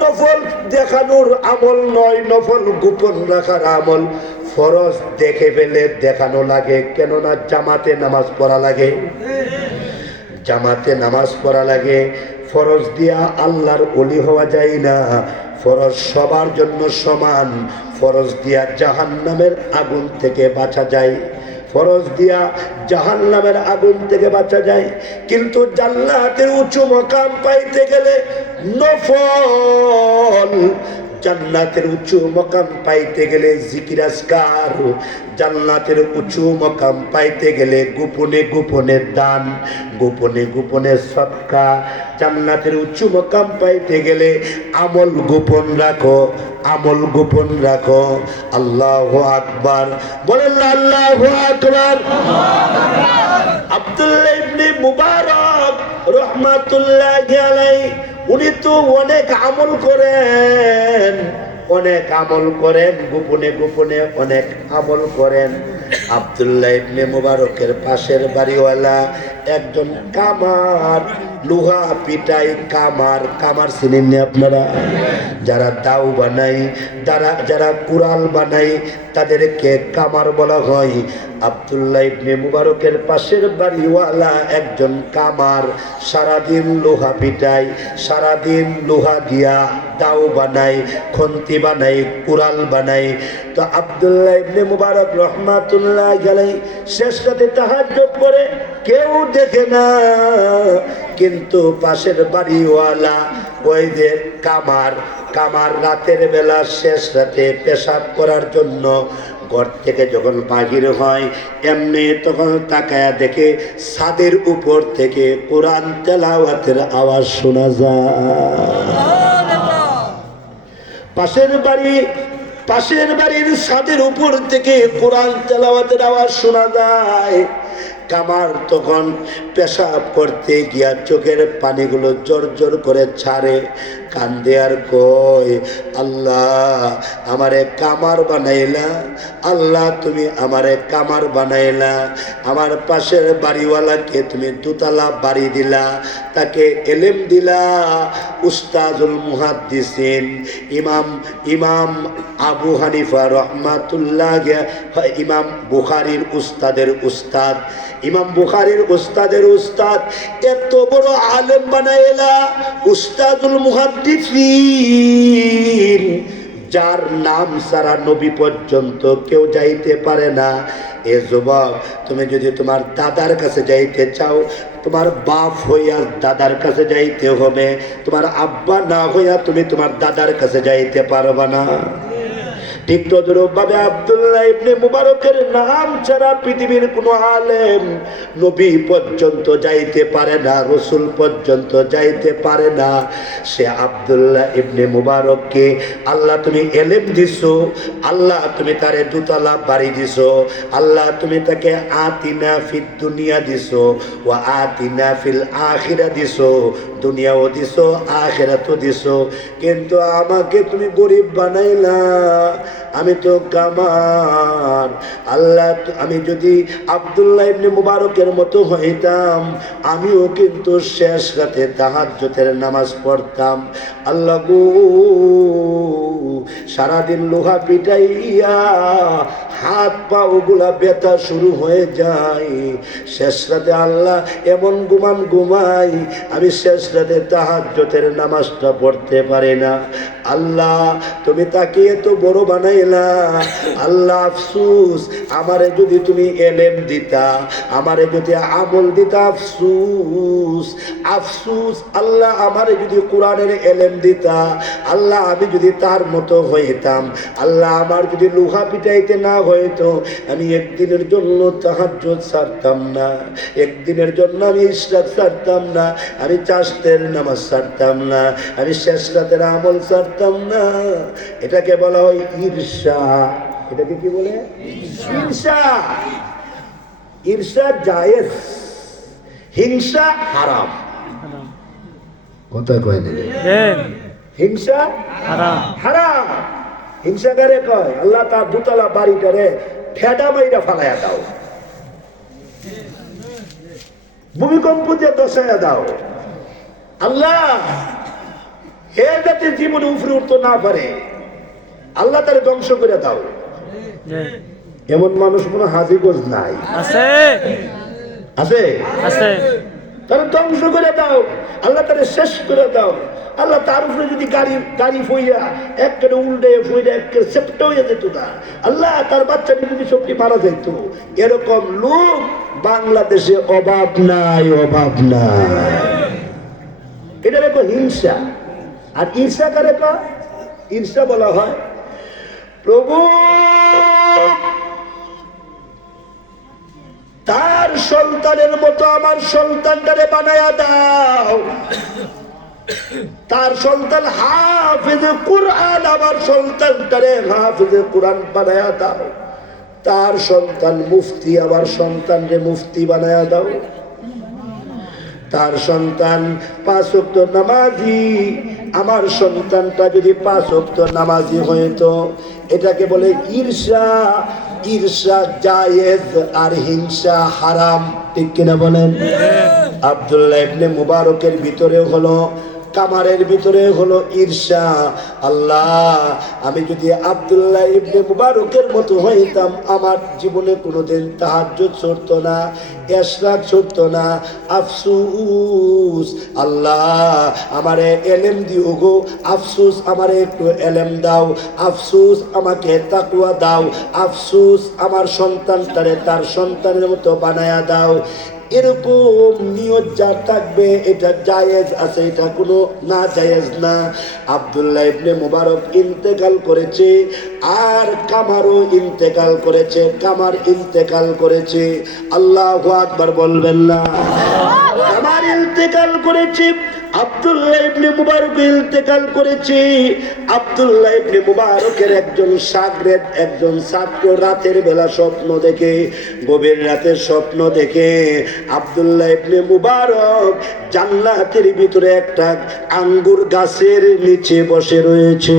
নফল দেখানোর আমল নয়, নফল গোপন রাখার আমল। ফরজ দেখে ফেলে দেখানো লাগে, কেননা জামাতে নামাজ পড়া লাগে, জামাতে নামাজ পড়া লাগে। ফরজ দিয়া আল্লাহর ওলি হওয়া যায় না। ফরজ সবার জন্য সমান। ফরজ দিয়া জাহান্নামের আগুন থেকে বাঁচা যায়, ফরজ দিয়া জাহান্নামের আগুন থেকে বাঁচা যায়। কিন্তু জান্নাতের উঁচু মাকাম পাইতে গেলে নফল, জান্নাতের উঁচু মাকাম পাইতে গেলে জিকির আজকার, জান্নাতের উঁচু মাকাম পাইতে গেলে গোপনে গোপনে দান, গোপনে গোপনে সদকা, জান্নাতের উঁচু মাকাম পাইতে গেলে আমল গোপন রাখো, আমল গোপন রাখো। আল্লাহু আকবার বলেন, আল্লাহু আকবার। আব্দুল্লাহ ইবনে মুবারক রহমাতুল্লাহি আলাইহি উনি তো অনেক আমল করেন, অনেক আমল করেন, গোপনে গোপনে অনেক আমল করেন। আব্দুল্লাহ ইবনে মুবারকের পাশের বাড়িওয়ালা একজন কামার, লোহা পিটাই কামার। কামার চিনেন না আপনারা? যারা দাও বানাই, যারা কুড়াল বানাই তাদেরকে কামার বলা হয়। আব্দুল্লাহ ইবনে মুবারকের পাশের বাড়িওয়ালা একজন কামার, সারাদিন লোহা পিটাই, সারাদিন লোহা দিয়া দাও বানাই, খন্তি বানাই, কুড়াল বানাই। তো আব্দুল্লাহ ইবনে মুবারক রহমাতুল্লাহ আলাইহি শেষ রাতে তাহাজ্জুদ করে, কেউ দেখে না, কিন্তু পাশের বাড়িওয়ালা ওই যে কামার, কামার রাতের বেলা শেষ রাতে পেশাব করার জন্য ঘর থেকে যখন বাহির হয়, এমনি তখন তাকায়া দেখে ছাদের উপর থেকে কোরআন তেলাওয়াতের আওয়াজ শোনা যায়। পাশের বাড়ির ছাদের উপর থেকে কোরআন তেলাওয়াতের আওয়াজ শোনা যায়। কামার তখন পেশাব করতে গিয়া চোখের পানিগুলো জোর জোর করে ছাড়ে, কান্দে আর কয়, আল্লাহ আমারে কামার বানাইলা, আল্লাহ তুমি আমারে কামার বানাইলা। আমার পাশের বাড়িওয়ালাকে তুমি দুতলা বাড়ি দিলা, তাকে এলেম দিলা। উস্তাজুল মুহাদ্দিসিন ইমাম আবু হানিফা রহমাতুল্লাহ, ইমাম বুখারীর উস্তাদের উস্তাদ, ইমাম বুখারীর উস্তাদের উস্তাদ এত বড় আলেম বানাইলা, উস্তাদুল মুহাদ্দিসিন, যার নাম সারা নবী পর্যন্ত কেউ যাইতে পারে না। এ যুবক, তুমি যদি তোমার দাদার কাছে যাইতে চাও, তোমার বাপ হইয়া দাদার কাছে যাইতে হবে, তোমার আব্বা না হইয়া তুমি তোমার দাদার কাছে যাইতে পারবা না। ঠিক তদ্রূপভাবে আব্দুল্লাহ ইবনে মুবারকের নাম ছাড়া পৃথিবীর কোনো আলেম নবী পর্যন্ত যাইতে পারে না, রসুল পর্যন্ত যাইতে পারে না। সে আব্দুল্লাহ ইবনে মুবারককে আল্লাহ তুমি এলেম দিছো, আল্লাহ তুমি তারে দুতলা বাড়ি দিছো, আল্লাহ তুমি তাকে আতিনা ফিদ দুনিয়া দিছো ওয়া আতিনা ফিল আখিরা দিছো, দুনিয়াও দিছো আখিরাতও দিছো, কিন্তু আমাকে তুমি গরিব বানাইলা, আমি তো কামার। আল্লাহ আমি যদি আব্দুল্লাহ ইবনে মুবারকের মতো হইতাম, আমিও কিন্তু শেষ রাতে তাহাজ্জুদের নামাজ পড়তাম। আল্লাহ গো, সারাদিন লোহা পিটাইয়া হাত পা ওগুলা ব্যথা শুরু হয়ে যায়, শেষ রাতে আল্লাহ এমন ঘুমাই আমি শেষ রাতে তাহাজ্জুদের নামাজটা পড়তে পারি না। আল্লাহ তুমি তাকে এত বড় বানাইলা, আল্লাহ আফসুস আমারে যদি তুমি এলেম দিতা, আমারে যদি আমল দিতা, আফসুস আফসুস আল্লাহ আমারে যদি কোরআনের এলেম দিতা, আল্লাহ আমি যদি তার মতো হইতাম, আল্লাহ আমার যদি লোহা পিটাইতে না হইতো, আমি একদিনের জন্য তাহাজ্জুদ ছাড়তাম না, একদিনের জন্য আমি ইশরাক ছাড়তাম না, আমি চাষতের নামাজ ছাড়তাম না, আমি শেষ রাতের আমল ছাড়তাম না। এটাকে বলা হয় ঈর্ষা। এটাকে কি বলে? ঈর্ষা। ঈর্ষা জায়েজ, হিংসা হারাম। কথা কয় না? হিংসা হারাম। হিংসা করে কয় আল্লাহ তার দুতলা বাড়িটারে ঠেডা মাইরা ফালাইয়া দাও, ভূমিকম্প দিয়ে দশাইয়া দাও, আল্লাহ হে যাতে জীবনে উপরে উঠতে না পারে, আল্লাহ তারে ধ্বংস করে দাও। এমন মানুষ মনে হাজিগঞ্জ নাই? আছে আছে আছে। তারা ধ্বংস করে দাও, আল্লাহ তারে শেষ করে দাও। আল্লাহ তার উপরে যদি গাড়ি ফইয়া একটা উল্টে ফইয়া একটা সেপ্টা হয়ে যেত না, আল্লাহ তার বাচ্চাটি যদি সবটি মারা যেত, এরকম লোক বাংলাদেশে অভাব নাই, অভাব নাই। এটা দেখো হিংসা। আর ঈর্ষা কারে কয়? ঈর্ষা বলা হয় প্রভু তার সন্তানের মতো আমার সন্তানটারে বানায়া দাও, তার সন্তান হাফেজে কুরআন, আমার সন্তানটারে হাফেজে কুরআন বানায়া দাও, তার সন্তান মুফতি, আমার সন্তানরে মুফতি বানায়া দাও, তার সন্তান 5 ওয়াক্ত নামাজি, আমার সন্তানটা যদি 5 ওয়াক্ত নামাজি হইতো। এটাকে বলে ঈর্ষা। ঈর্ষা জায়েজ আর হিংসা হারাম, ঠিক কিনা বলেন? আব্দুল্লাহ ইবনে মুবারকের ভিতরে হলো, কামারের ভিতরে হলো ঈর্ষা। আল্লাহ আমি যদি আব্দুল্লাহ ইবনে মুবারকের মতো হইতাম, আমার জীবনে কোনোদিন তাহাজ্জুদ ছুটতো না, ইশরাক ছুটতো না। আফসুস আল্লাহ আমারে এলেম দিও গো, আফসুস আমারে একটু এলেম দাও, আফসুস আমাকে তাকওয়া দাও, আফসুস আমার সন্তানটারে তার সন্তানের মতো বানায়া দাও। এরকম নিয়ত যার থাকবে, এটা জায়েজ আছে, এটা কোনো না জায়েজ না। আব্দুল্লাহ ইবনে মুবারক ইন্তেকাল করেছে, আর কামারও ইন্তেকাল করেছে, কামার ইন্তেকাল করেছে। আল্লাহু আকবার বলবেন না? কামার ইন্তেকাল করেছে, আব্দুল্লাহ ইবনে মুবারক ইন্তেকাল করেছে। আব্দুল্লাহ ইবনে মুবারকের একজন শাগরেদ, একজন ছাত্র রাতের বেলা স্বপ্ন দেখে, গভীর রাতে স্বপ্ন দেখে আব্দুল্লাহ ইবনে মুবারক জান্নাতের ভিতরে একটা আঙ্গুর গাছের নিচে বসে রয়েছে।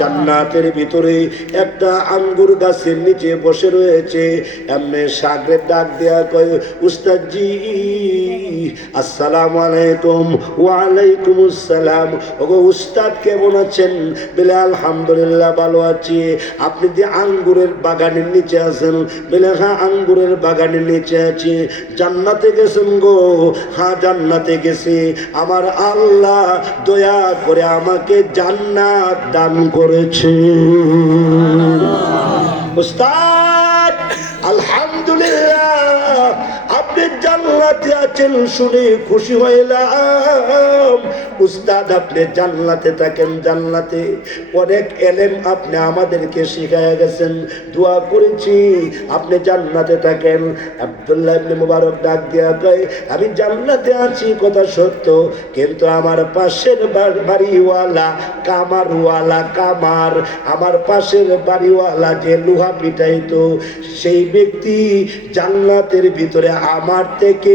জান্নাতের ভিতরে একটা আঙ্গুর গাছের নিচে বসে রয়েছে। এমনি শাগরেদ ডাক দেয়া কয়, উস্তাদ জি আসসালামু আলাইকুম। ওয়া আলাইকুম আসসালাম। ওগো উস্তাদ কেমন আছেন? বলে আলহামদুলিল্লাহ ভালো আছি। আপনি যে আঙ্গুরের বাগানের নিচে আছেন? বলে হ্যাঁ আঙ্গুরের বাগানের নিচে আছি। জান্নাতে গেছেন গো? হ্যাঁ জান্নাতে গেছি। আমার আল্লাহ দয়া করে আমাকে জান্নাত দান করেছে। উস্তাদ আলহামদুলিল্লাহ, আপনি জান্নাত জান্নাতে আছেন শুনে খুশি হইলাম। উস্তাদ আপনি জান্নাতে থাকেন, জান্নাতে অনেক এলেম আপনি আমাদেরকে শিখাইয়া গেছেন, দোয়া করেছি আপনি জান্নাতে থাকেন। আব্দুল্লাহ ইবনে মুবারক ডাক দিয়া কয়, আমি জান্নাতে আছি কথা সত্য, কিন্তু আমার পাশের বাড়িওয়ালা কামারওয়ালা, কামার আমার পাশের বাড়িওয়ালা যে লোহা পিটাইতো, সেই ব্যক্তি জান্নাতের ভিতরে আমার থেকে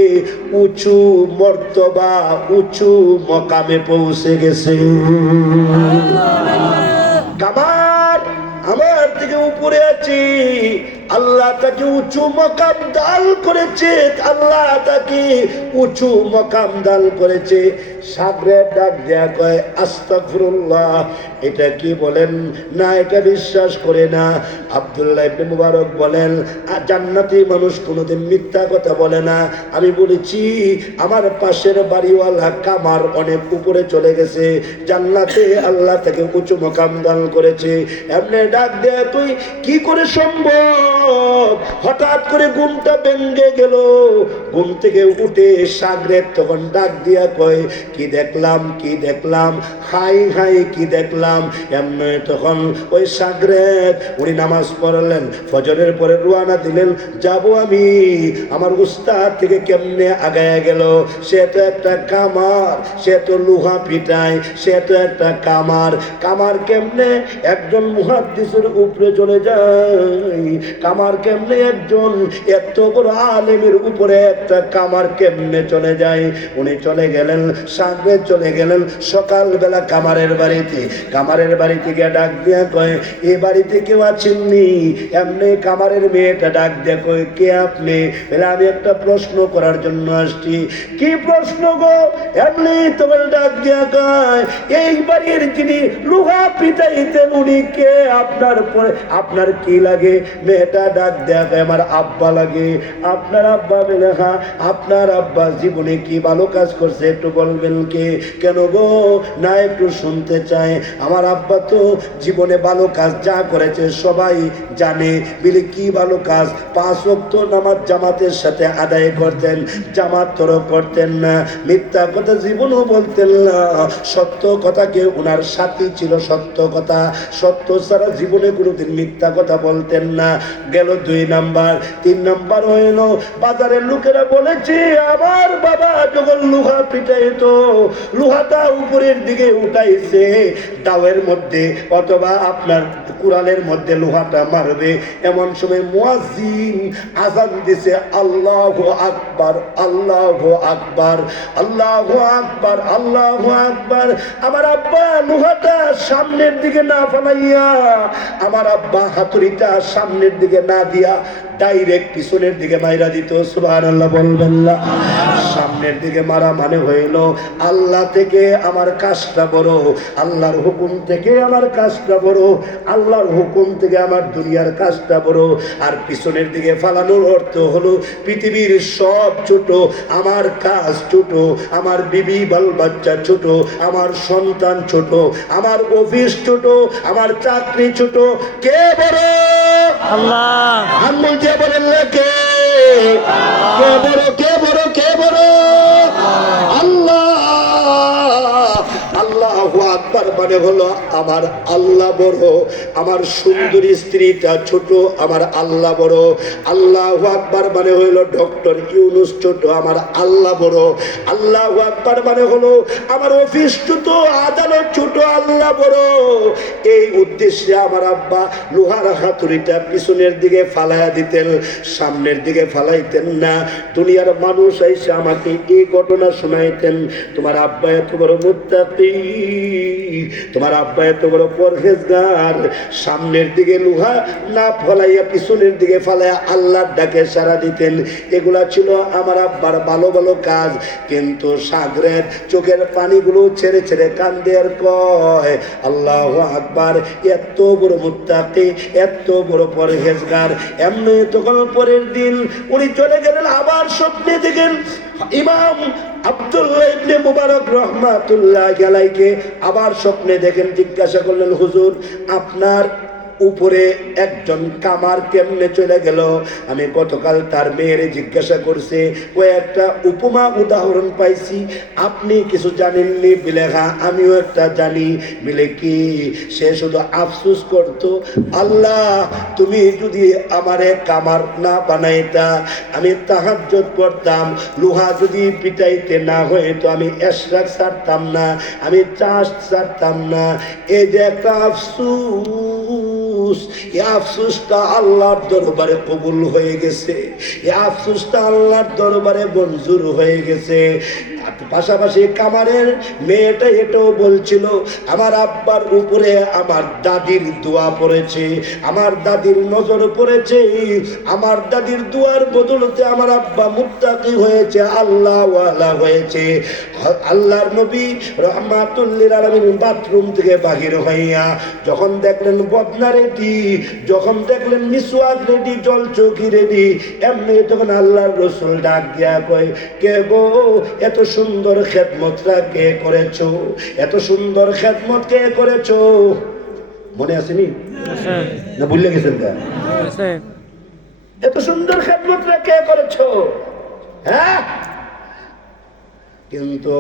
উঁচু মর্তবা, উঁচু মকামে পৌঁছে গেছে। কামার আমার থেকে উপরে আছি, আল্লাহ তাকে উঁচু মকাম দান করেছে, আল্লাহ তাকে উঁচু মকাম দান করেছে। সাগরে ডাক দেয়া কয়, আস্তাগফিরুল্লাহ। এটা কি বলেন না, এটা বিশ্বাস করে না। আব্দুল্লাহ ইবনে মুবারক বলেন, জান্নাতি মানুষ কোনোদিন মিথ্যা কথা বলে না। আমি বলেছি আমার পাশের বাড়িওয়ালা কামার অনেক উপরে চলে গেছে, জান্নাতে আল্লাহ তাকে উঁচু মকাম দান করেছে। এমনি ডাক দেয়া তুই কি করে সম্ভব? হঠাৎ করে ঘুমটা ভেঙে গেল, ঘুম থেকে উঠে সাগরের তখন ডাক দিয়া কয়, কি দেখলাম, কি দেখলাম, হাই হাই কি দেখলাম। এমনি তখন ওই সাগরের উনি নামাজ পড়লেন, ফজরের পরে রওনা দিলেন, যাব আমি। আমার উস্তাদ থেকে কেমনে আগায়া গেল, সে তো একটা কামার, সে তো লোহা পিটায়, সে তো একটা কামার। কামার কেমনে একজন মুহাদ্দিসের উপরে চলে যায়, কামার কেমনে একজন এত বড় আলেমের উপরে একটা কামার কেমনে চলে যায়। উনি চলে গেলেন, সাগরে চলে গেলেন সকালবেলা কামারের বাড়িতে। কামারের বাড়ি থেকে ডাক দিয়া কয়, এ বাড়িতে কেউ আছেননি? এমনি কামারের মেয়েটা ডাক দিয়া কয়, কে আপনি? বলে, আমি একটা প্রশ্ন করার জন্য আসছি। কি প্রশ্ন গো? এমনি তোমার ডাক দিয়া কয়, এই বাড়ির যিনি লোহা পিটাইতেন উনি কে? আপনার কি লাগে? মেয়েটা ডাক দেয়া কয়, আমার আব্বা লাগে। আপনার আব্বা? বলে, হ্যাঁ। আপনার আব্বা জীবনে কি ভালো কাজ করছে একটু বলবেন কে? কেন গো? না একটু শুনতে চাই। আমার আব্বা তো জীবনে ভালো কাজ যা করেছে সবাই জানে। বলে, কি ভালো কাজ? 5 ওয়াক্ত নামাজ জামাতের সাথে আদায় করতেন, জামাত তরক করতেন না, মিথ্যা কথা জীবনও বলতেন না, সত্য কথাকে ওনার সাথী ছিল, সত্য কথা, সত্য ছাড়া জীবনে কোনোদিন মিথ্যা কথা বলতেন না। গেল 2 নাম্বার। 3 নাম্বার হইল, বাজারের লোকেরা বলেছে আমার বাবা যখন লোহা পিটাইতো, লোহাটা উপরের দিকে উঠাইছে, দাওয়ের মধ্যে অথবা আপনার কুড়ালের মধ্যে লোহাটা মারবে, এমন সময় মুয়াজ্জিন আযান দিছে, আল্লাহু আকবার, আল্লাহু আকবার, আল্লাহু আকবার, আল্লাহু আকবার। আমার আব্বা লোহাটা সামনের দিকে না ফালাইয়া, আমার আব্বা হাতুড়িটা সামনের দিকে না দিয়া ডাইরেক্ট পিছনের দিকে মাইরা দিত। সুবহানাল্লাহ বলবেন না? সামনের দিকে মারা মানে হইল আল্লাহ থেকে আমার কাজটা বড়, আল্লাহর হুকুম থেকে আমার কাজটা বড়, আল্লাহর হুকুম থেকে আমার দুনিয়ার কাজটা বড়। আর পিছনের দিকে ফালানোর অর্থ হলো পৃথিবীর সব ছোট, আমার কাজ ছোট, আমার বিবি বাল বাচ্চা ছোট, আমার সন্তান ছোট, আমার অফিস ছোট, আমার চাকরি ছোট। কে বড়? আল্লাহ। আঙ্গুল দিয়ে বলেন না কে? কে বড়? কে বড়? কে বড়? আল্লাহ। আল্লাহু আকবার মানে হলো আমার আল্লাহ বড়, আমার সুন্দরী স্ত্রীটা ছোট, আমার আল্লাহ বড়। আল্লাহু আকবার মানে হলো ডক্টর ইউনূস ছোট, আমার আল্লাহ বড়। আল্লাহু আকবার মানে হলো আমার অফিস ছোট, আদালত ছোট, আল্লাহ বড়। এই উদ্দেশ্যে আমার আব্বা লোহার হাতুড়িটা পিছনের দিকে ফালাইয়া দিতেন, সামনের দিকে ফালাইতেন না। দুনিয়ার মানুষ এসে আমাকে এই ঘটনা শোনাইতেন, তোমার আব্বা এত বড় মুত্তাকি, তোমার আব্বা এত বড় পরহেজগার, সামনের দিকে লোহা না ফলাইয়া পিছনের দিকে ফালাইয়া আল্লাহর ডাকে সাড়া দিতেন। এগুলা ছিল আমার আব্বার ভালো ভালো কাজ। কিন্তু সাগরের চোখের পানিগুলো ছেড়ে ছেড়ে কান্দে আর কয়, আল্লাহু আকবার, এত বড় মুত্তাকি, এত বড় পরহেজগার। এমনি তখন পরের দিন উনি চলে গেলেন, আবার স্বপ্নে দেখেন ইমাম আব্দুল্লাহ ইবনে মুবারক রাহমাতুল্লাহি আলাইহি আবার স্বপ্নে দেখেন। জিজ্ঞাসা করলেন, হুজুর আপনার উপরে একজন কামার কেমনে চলে গেল। আমি গতকাল তার মেয়েরে জিজ্ঞাসা করছে, ও একটা উপমা উদাহরণ পাইছি, আপনি কিছু জানেননি? বিলে হ্যাঁ আমিও একটা জানি। বিলে কি? সে শুধু আফসোস করতো, আল্লাহ তুমি যদি আমারে কামার না বানাইতা, আমি তাহাজ্জুদ পড়তাম, লোহা যদি পিটাইতে না হইতো, আমি এশরাক ছাড়তাম না, আমি চাষ ছাড়তাম না। এই যে একটা আফসোস, এই আফসোসটা আল্লাহর দরবারে কবুল হয়ে গেছে, এই আফসোসটা আল্লাহর দরবারে মঞ্জুর হয়ে গেছে। পাশাপাশি কামারের মেয়েটা এটাও বলছিল, আমার আব্বার উপরে আমার দাদির দোয়া পড়েছে, আমার দাদির নজর পড়েছে, আমার দাদির দোয়ার বদলতে আমার আব্বা মুত্তাকি হয়েছে, আল্লাহ ওয়ালা হয়েছে। আল্লাহর নবী রাহমাতুল লিল আলামিন বাথরুম থেকে বাহির হইয়া যখন দেখলেন বদনা রেডি, যখন দেখলেন মিসওয়াক রেডি, জল চৌকি রেডি, এমনি তখন আল্লাহর রাসূল ডাক দিয়া কয়, কে গো, এত সুন্দর খেদমতটা কে করেছো? এত সুন্দর খেদমত কে করেছো? মনে আসেনি না ভুলে গেছেন? এত সুন্দর খেদমতটা কে করেছো? হ্যাঁ, কিন্তু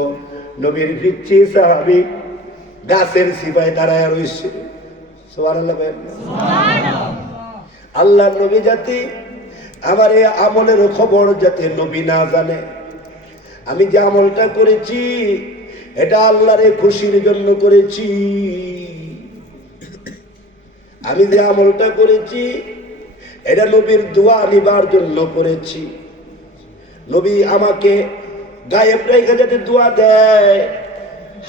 নবীর পিচ্চি সাহাবী গাছের সিপায় দাঁড়ায় রয়েছে। সুবহানাল্লাহ। আল্লাহ নবী জাতি আমার এই আমলের খবর যাতে নবী না জানে, আমি যে আমলটা করেছি এটা আল্লাহর খুশির জন্য করেছি। আমি যে আমলটা করেছি এটা নবীর দোয়া নিবার জন্য করেছি। নবী আমাকে গায়েব রেখে যাতে দোয়া দেয়।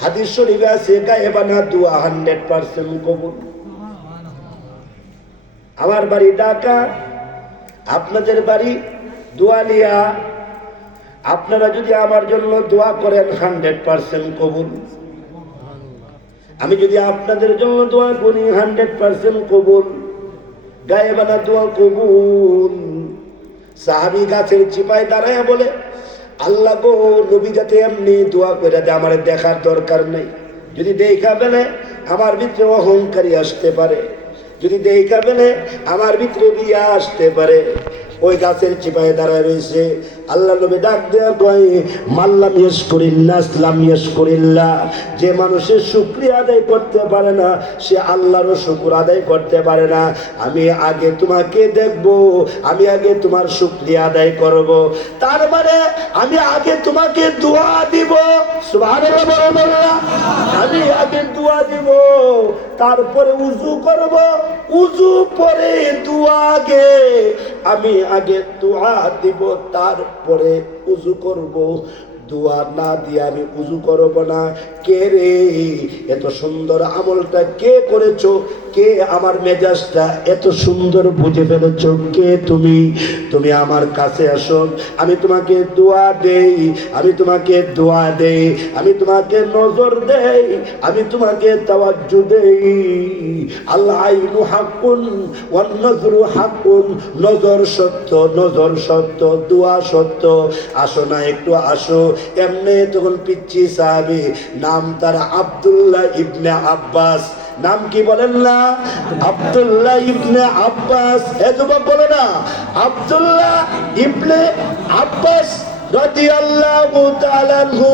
হাদিস শরীফে আছে গায়েবানা দোয়া 100% কবুল। আমার বাড়ি ঢাকা, আপনাদের বাড়ি দোয়ালিয়া, আপনারা যদি আমার জন্য দোয়া করেন 100% কবুল। আমি যদি আপনাদের জন্য দোয়া করি 100% কবুল। গায়েবানা দোয়া কবুল। সাহাবী গাছের চিপায় দাঁড়ায় বলে, আল্লাহ গো, নবী যাতে এমনি দোয়া করে দেয়, আমার দেখার দরকার নেই। যদি দেখা পেলে আমার ভিতরে অহংকারী আসতে পারে, যদি দেখা পেলে আমার ভিতরে রিয়া আসতে পারে। ওই গাছের চিপায় দাঁড়ায় রয়েছে। আল্লাহ নবী ডাক দেয়া কয়, মাল্লাম ইয়াশকুরিল্লাহ লাম ইয়াশকুরিল্লাহ। যে মানুষের শুকরিয়া আদায় করতে পারে না, সে আল্লাহরও শুকর আদায় করতে পারে না। আমি আগে তোমাকে দেখব, আমি আগে তোমার শুকরিয়া আদায় করব, তার মানে আমি আগে তোমাকে দোয়া দিব। সুবহানাল্লাহ বলুন। আমি আগে দোয়া দিব, তারপরে উযু করব, উযু পরে দোয়া আগে। আমি আগে দোয়া দিব, তারপরে উযু করব। দোয়া না দিয়ে আমি উযু করব না। কে রে, এত সুন্দর আমলটা কে করেছো? কে আমার মেজাজটা এত সুন্দর বুঝে ফেলেছো? কে তুমি? তুমি আমার কাছে আসো, আমি তোমাকে দোয়া দেই, আমি তোমাকে দোয়া দেই, আমি তোমাকে নজর দেই, আমি তোমাকে তাওয়াজ্জু দেই। আল্লাহ আইনু হাক্কুন ওয়ান নজরু হাক্কুন। নজর সত্য, নজর সত্য, দোয়া সত্য। আসো না, একটু আসো। এমনি তখন পিচ্চি সাহাবী, নাম তার আব্দুল্লাহ ইবনে আব্বাস। নাম কি বলেন না? আব্দুল্লাহ ইবনে আব্বাস। এ যুবক বলে না, আব্দুল্লাহ ইবনে আব্বাস রাদিয়াল্লাহু তাআলা আনহু।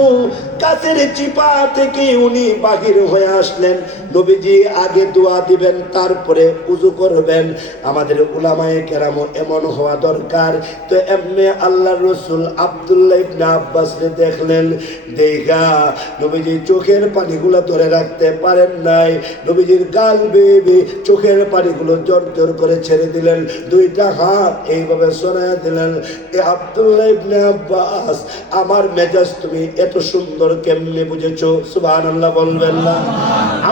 গাছের চিপা থেকে উনি বাহির হয়ে আসলেন। নবীজি আগে দোয়া দিবেন, তারপরে উযু করবেন। আমাদের উলামায়ে কেরাম এমন হওয়া দরকার। তো এমনি আল্লাহর রাসূল আব্দুল্লাহ ইবনে আব্বাসকে দেখলেন, দেখা নবীজি চোখের পানিগুলো ধরে রাখতে পারেন নাই। নবীজির গাল বেয়ে চোখের পানিগুলো জোর জোর করে ছেড়ে দিলেন, দুইটা হাত এইভাবে সরাইয়া দিলেন। এ আব্দুল্লাহ ইবনে আব্বাস, আমার মেজাজ তুমি এত সুন্দর কেমনে বুঝেছো? সুবহানাল্লাহ বলবেন না?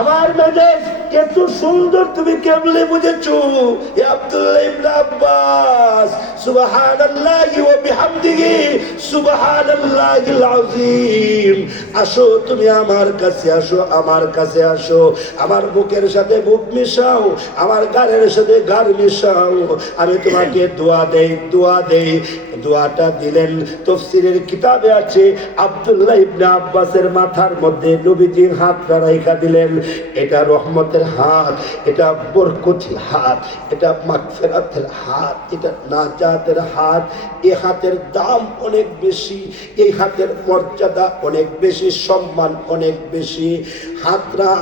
আমার মেজাজ এত সুন্দর তুমি কেমনে বুঝেছো? এ আব্দুল্লাহ ইবনে আব্বাস, সুবহানাল্লাহি ওয়া বিহামদিহি সুবহানাল্লাহিল আযীম। আসো, তুমি আমার কাছে আসো, আমার কাছে আসো। আমার বুকের সাথে বুক মিশাও, আমার গালের সাথে গাল মিশাও। আমি তোমাকে দোয়া দেই, দোয়া দেই। দোয়াটা দিলেন। তাফসীরের কিতাবে আছে, আব্দুল্লাহ ইবনে আব্বাসের মাথার মধ্যে নবীজির হাতটা রাইখা দিলেন। এটা রহমতের রহমতের হাত, এটা বরকতের হাত, এটা মাগফিরাতের হাত, এটা নাজাতের হাত। এই হাতের দাম অনেক বেশি, এই হাতের মর্যাদা অনেক বেশি, সম্মান অনেক বেশি। হাতরা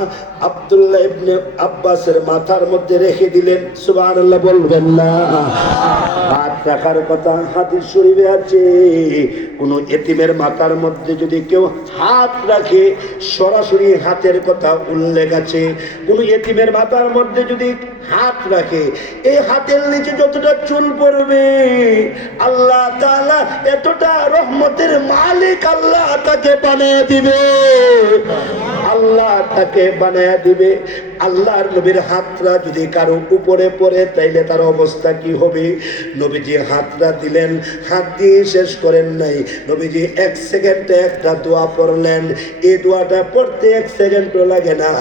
আব্দুল্লাহ ইবনে আব্বাসের মাথার মধ্যে রেখে দিলেন, সুবহানাল্লাহ বলবেন না? হাত রাখার কথা হাদিস শরীফে আছে, কোন এতিমের মাথার মধ্যে যদি কেউ হাত রাখে, সরাসরি হাতের কথা উল্লেখ আছে। কোন এতিমের মাথার মধ্যে যদি হাত রাখে, এই হাতের নিচে যতটা চুল পড়বে, আল্লাহ তাআলা এতটা রহমতের মালিক আল্লাহ তাকে বানিয়ে দিবে, আল্লাহ তাকে বানিয়ে দিবে। আল্লাহর নবীর হাতরা যদি কারো উপরে পড়ে, তাইলে তার অবস্থা কি হবে? নবীজি হাতরা দিলেন, হাত দিয়ে শেষ করেন নাই, নবীজি 1 সেকেন্ডে একটা দোয়া পড়লেন। এই দোয়াটা পড়তে 1 সেকেন্ডও লাগে না,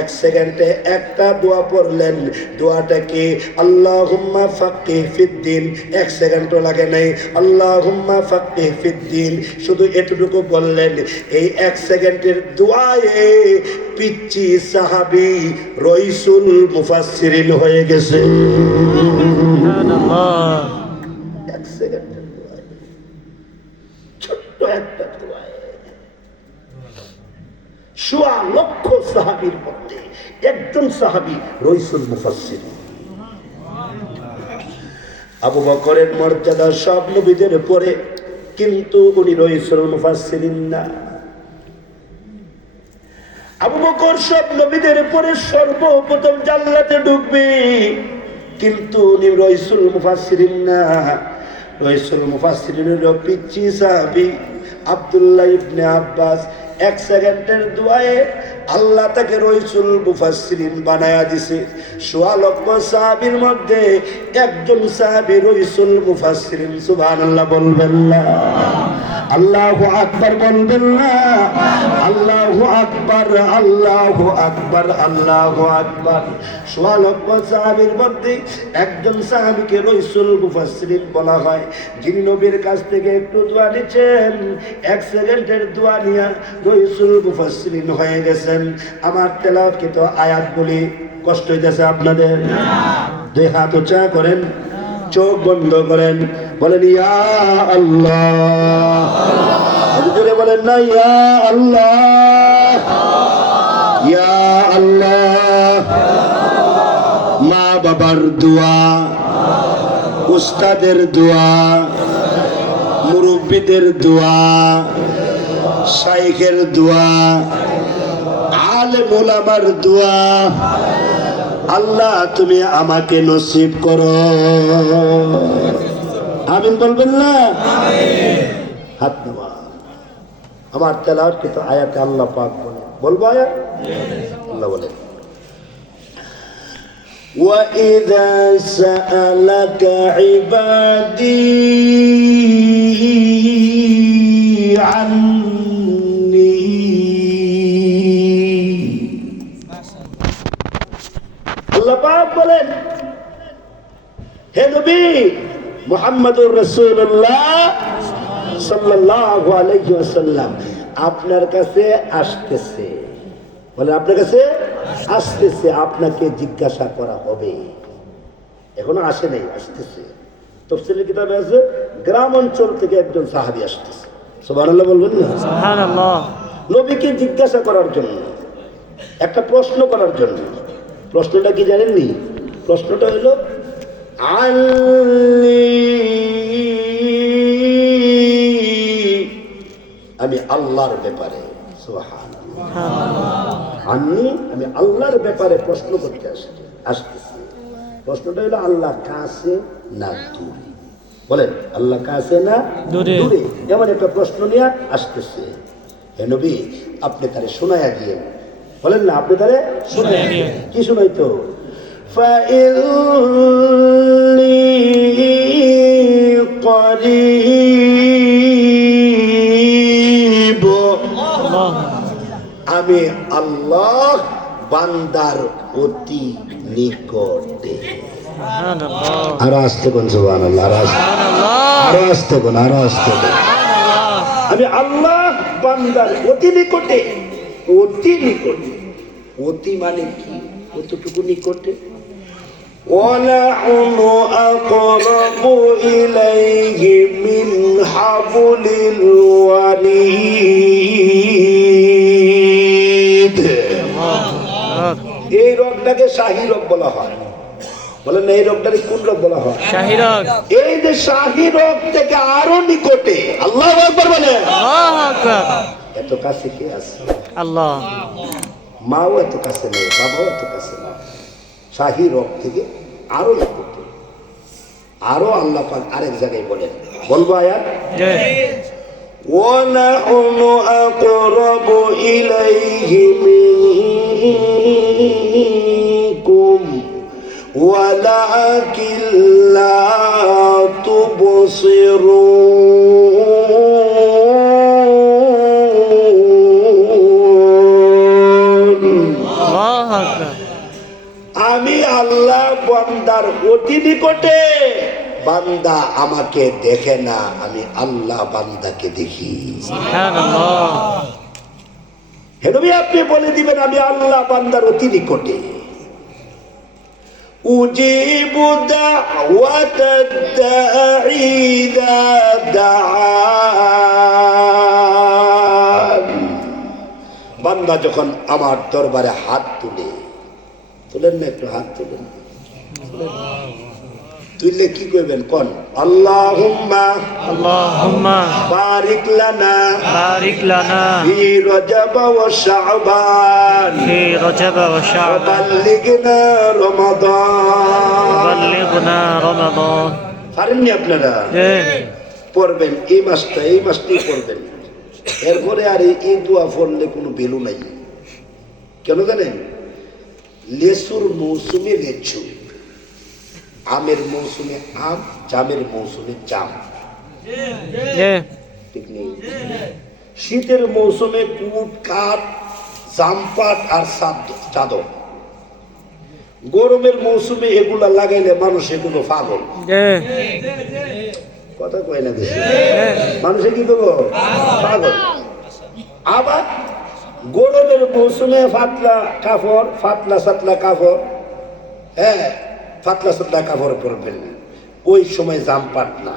1 সেকেন্ডে একটা দোয়া পড়লেন। দোয়াটা কি? আল্লাহুম্মা ফাক্কিহ ফিদ্দিন। 1 সেকেন্ডও লাগে নাই, আল্লাহুম্মা ফাক্কিহ ফিদ্দিন, শুধু এতটুকু বললেন। এই 1 সেকেন্ডের দোয়ায়ে পিচ্চি সাহাবী রইসুল মুফাসসিরিন হয়ে গেছে। সুবহানাল্লাহ। 1 সেকেন্ডের দোয়ায়, ছোট্ট একটা দোয়ায় 1.25 লক্ষ সাহাবীর মধ্যে একজন সাহাবী রইসুল মুফাসসিরিন। আবু বকরের মর্যাদা সব নবীদের পরে, কিন্তু উনি রইসুল মুফাসসিরিন না। আবু বকর সব নবীদের পরে সর্বপ্রথম জান্নাতে ঢুকবে, কিন্তু উনি রইসুল মুফাসসিরিন না। রইসুল মুফাসসিরিনের পিচ্চি সাহাবী আব্দুল্লাহ ইবনে আব্বাস। 1 সেকেন্ডের দোয়ায়ে আল্লাহ তাকে রইসুল মুফাসসিরিন বানায়া দিছে। 1.25 লক্ষ সাহাবীর মধ্যে একজন সাহাবী রইসুল মুফাসসিরিন। সুবহানাল্লাহ বলবেন না? আল্লাহু আকবার বলবেন না? আল্লাহু আকবার, আল্লাহু আকবার, আল্লাহু আকবার। 1.25 লক্ষ সাহাবীর মধ্যে একজন সাহাবীকে রইসুল মুফাসসিরিন বলা হয়, যিনি নবীর কাছ থেকে একটু দোয়া নিচ্ছেন, 1 সেকেন্ডের দোয়া নিয়ে রইসুল মুফাসসিরিন হয়ে গেছেন। আমার তেলাওয়াতকৃত আয়াতগুলি কষ্ট হইতেছে আপনাদের? 2 হাত উঁচা করেন, চোখ বন্ধ করেন, বলেন ইয়া আল্লাহ। জোরে বলেন না, ইয়া আল্লাহ, ইয়া আল্লাহ। মা বাবার দোয়া, উস্তাদের দোয়া, মুরব্বীদের দোয়া, শাইখের দোয়া, আলেম ওলামার দোয়া, আল্লাহ তুমি আমাকে নসিব করো। আমিন বলবেন না? হাত নামা। আমার তেলাওয়াতকৃত আয়াতে আল্লাহ পাক বলেন, বলবো আয়াত? আল্লাহ বলেন, وَإِذَا سَأَلَكَ عِبَادِي عَنِّي আল্লাহ পাক বলেন, হে নবী মুহাম্মদুর রাসূলুল্লাহ সাল্লাল্লাহু আলাইহি ওয়াসাল্লাম আপনার কাছে আসতেছে। বলে আপনার কাছে আসতেছে, আপনাকে জিজ্ঞাসা করা হবে। এখনো আসে নাই, আসতেছে। তাফসীরের কিতাবে আছে গ্রাম অঞ্চল থেকে একজন সাহাবী আসতেছে। সুবহানাল্লাহ বলবেন না? সুবহানাল্লাহ। নবীকে জিজ্ঞাসা করার জন্য, একটা প্রশ্ন করার জন্য। প্রশ্নটা কি জানেননি? প্রশ্নটা হলো আমি আল্লাহর ব্যাপারে। সুবহানাল্লাহ। আমি আল্লাহর ব্যাপারে প্রশ্ন করতে আসতেছি। প্রশ্নটা হলো আল্লাহ কাছে না দূরে? বলেন, আল্লাহ কাছে না দূরে? এমন একটা প্রশ্ন নিয়ে আসতেছে। হে নবী আপনি তারে শোনায়া দিয়ে বলেন না, আপনি তারে শোনায়া দিয়ে কি শোনাইতো? আমি আল্লাহ বান্দার অতি নিকটে। আরো আসতে কোন? সুবহানাল্লাহ। আরো আসতে কোন? আরো আসতে কোন? আমি আল্লাহ বান্দার অতি নিকটে। অতি নিকটে, অতি মানে কি? কতটুকু নিকটে? وَنَحْنُ أَقْرَبُ إِلَيْهِ مِنْ حَبْلِ الْوَرِيدِ। এই রোগটাকে শাহী রোগ বলা হয়। বলেন এই রোগটাকে কোন রোগ বলা হয়? শাহী রোগ। এই যে শাহী রোগ থেকে আরো নিকটে, আল্লাহু আকবার বলে। আল্লাহু আকবার। এত কাছে কে আছে? আল্লাহ। মাও এত কাছে নেই, বাবাও এত কাছে না। শাহী রোগ থেকে আরো নিকটে, আরো আল্লাহ পাক আরেক জায়গায় বলেন, বলবো আয়াত? وَنَحْنُ أَقْرَبُ إِلَيْهِ مِنكُمْ وَلَكِنْ لَا تُبْصِرُونَ। আমি আল্লাহ বান্দার অতি নিকটে, বান্দা আমাকে দেখে না, আমি আল্লাহ বান্দাকে দেখি। সুবহানাল্লাহ। হে নবী আপনি বলে দিবেন আমি আল্লাহ বান্দার অতি নিকটে। উজিবু দাওয়াতাদ দাঈ ইযা দাআন। বান্দা যখন আমার দরবারে হাত তুলেন না, একটু হাত তুলেন, তুললে কি করবেন কোন? আল্লাহুম্মা বারিক লানা ফি রজব ওয়া শাবান বাল্লিগনা রমাদান। পারেননি আপনারা? পড়বেন এই মাসটি পড়বেন। এরপরে আর এই দোয়া পড়লে কোনো ভ্যালু নাই। কেন জানেন? লেসুর মৌসুমে লেচু, আমের মৌসুমে আম, জামের মৌসুমে জাম। ঠিক নেই? শীতের মৌসুমে কুট, কাঠ, জামপাট আর চাদর। গরমের মৌসুমে এগুলা লাগাইলে মানুষ এগুলো পাগল। কথা কয় না বেশি? মানুষে কি করবো? পাগল। আবার গরমের মৌসুমে পাতলা কাপড়, পাতলা সাতলা কাপড়, হ্যাঁ পাতলা সাতলা কাপড় পরবেন, ওই সময় জামপাট না।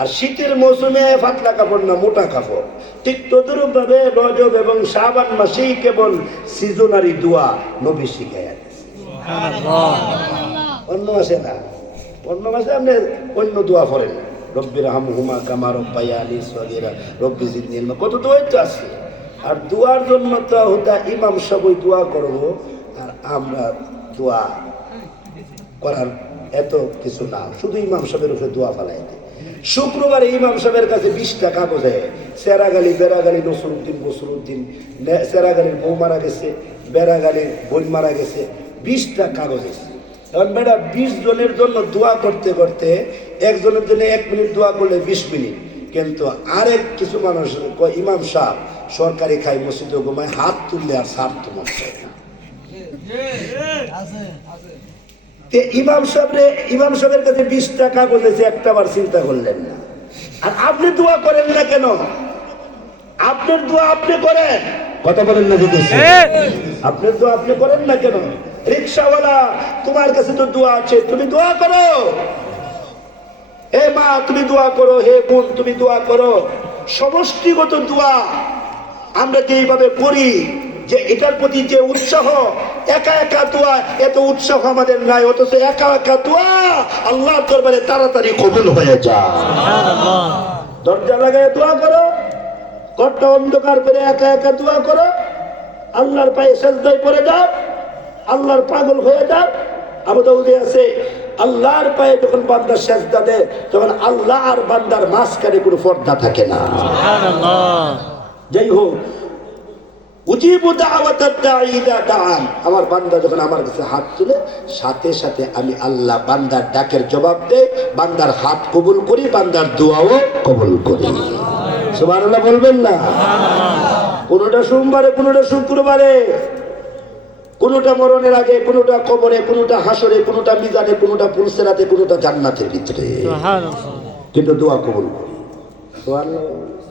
আর শীতের মৌসুমে পাতলা কাপড় না, মোটা কাপড়। ঠিক তদরূপ ভাবে রজব এবং শাবান মাসেই কেবল সিজনারি দোয়া নবী শিখাইয়া দিয়েছে। অন্য মাসে না, অন্য মাসে আপনি অন্য দোয়া পড়েন, রব্বির হামহুমা কামা রব্বায়ানি সগীরা রব্বি জিদনি ইলমা, কত দোয়াই তো আছে। আর দোয়ার জন্য তো হতা ইমাম সবই দোয়া করবো, আর আমরা দোয়া করার এত কিছু না, শুধু ইমাম সাহেবের উপরে দোয়া ফালাই দেয়। শুক্রবারে ইমাম সাহেবের কাছে 20টা কাগজ হয়, সেরাগালি বেড়াগালি নসরুদ্দিন বসরুদ্দিন, সেরাগালির বউ মারা গেছে, বেড়াগালির বোন মারা গেছে, 20টা কাগজ আছে। এখন বেটা 20 জনের জন্য দোয়া করতে করতে একজনের জন্য 1 মিনিট দোয়া করলে 20 মিনিট। কিন্তু আরেক কিছু মানুষ ইমাম সাহেব সরকারি খাই, মসজিদে ঘুমায়, হাত তুললে আর সার তো মন চায় না। ইমাম সাহেবের কাছে 20টা কাগজ আছে, একটা বার চিন্তা করলেন না। আর আপনি দোয়া করেন না কেন? আপনার দোয়া আপনি করেন, কথা বলেন না যদি আপনার দোয়া আপনি করেন না কেন? রিক্সাওয়ালা, তোমার কাছে তো দোয়া আছে, তুমি দোয়া করো। হে মা তুমি দোয়া করো, হে বোন তুমি দোয়া করো। সমষ্টিগত দোয়া আমরা যে এইভাবে করি, যে এটার প্রতি যে উৎসাহ, একা একা দোয়া এত উৎসাহ আমাদের নাই, অথচ একা একা দোয়া আল্লাহর দরবারে তাড়াতাড়ি কবুল হয়ে যায়। দরজা লাগায় দোয়া করো, ঘরটা অন্ধকার করে একা একা দোয়া করো, আল্লাহর পায়ে সেজদায় পড়ে যাও, আল্লাহর পাগল হয়ে যাও। আবু দাউদে আছে, আল্লাহর পায়ে যখন বান্দা সেজদা দেয়, তখন আল্লাহ আর বান্দার মাঝখানে কোনো পর্দা থাকে না। যাই হোক, উজিবু দাওয়াতাদ দাঈ ইযা দাআন, আমার বান্দা যখন আমার কাছে হাত তুলে, সাথে সাথে আমি আল্লাহ বান্দার ডাকের জবাব দেই, বান্দার হাত কবুল করি, বান্দার দোয়াও কবুল করি। সুবহানাল্লাহ বলবেন না? কোনটা সোমবারে, কোনটা শুক্রবারে, কোনটা মরণের আগে, কোনটা কবরে, কোনটা হাসরে, কোনটা মিজানে, কোনটা পুলসেরাতে, কোনটা জান্নাতের ভিতরে, কিন্তু দোয়া কবুল করি। সুবহানাল্লাহ।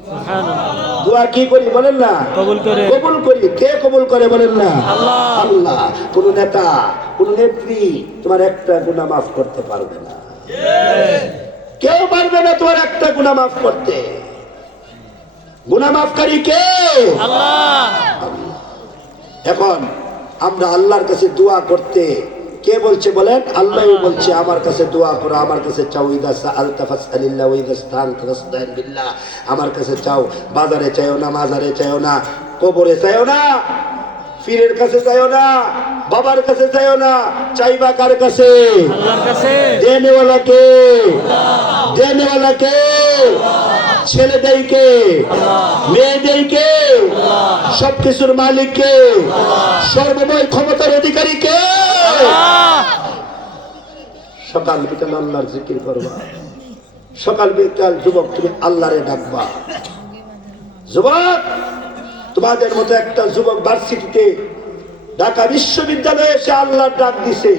সুবহানাল্লাহ। দোয়া কি করি বলেন না? কবুল করে। কবুল করি। কে কবুল করে বলেন না? আল্লাহ। আল্লাহ। কোন নেতা, কোন নেত্রী তোমার একটা গুনাহ মাফ করতে পারবে না। কেউ পারবে না তোমার একটা গুনাহ মাফ করতে। গুনাহ মাফকারী কে? আল্লাহ। এখন আমরা আল্লাহর কাছে দোয়া করতে কে বলছে বলেন? আল্লাহই বলছে আমার কাছে দোয়া করো, আমার কাছে চাও। ইদা সাআলতা ফাসআলিল্লাহ ওয়া ইদা ইসতাআনতা ফাসতাইন বিল্লাহ। আমার কাছে চাও। বাজারে চাইও না, মাজারে চাইও না, কবরে চাইও না, পীরের কাছে চাইও না, বাবার কাছে চাইও না। চাইবা কার কাছে? আল্লাহর কাছে। দেনেওয়ালা কে? দেনেওয়ালা কে? ছেলে দেয় কে? মেয়ে দেয় কে? সবকিছুর মালিক কে? সর্বময় ক্ষমতার অধিকারী কে? সকাল বিকাল আল্লাহর জিকির করবা। সকাল বিকাল যুবক তুমি আল্লাহরে ডাকবা। যুবক, তোমাদের মতো একটা যুবক ভার্সিটিতে ঢাকা বিশ্ববিদ্যালয়ে এসে আল্লাহর ডাক দিছে।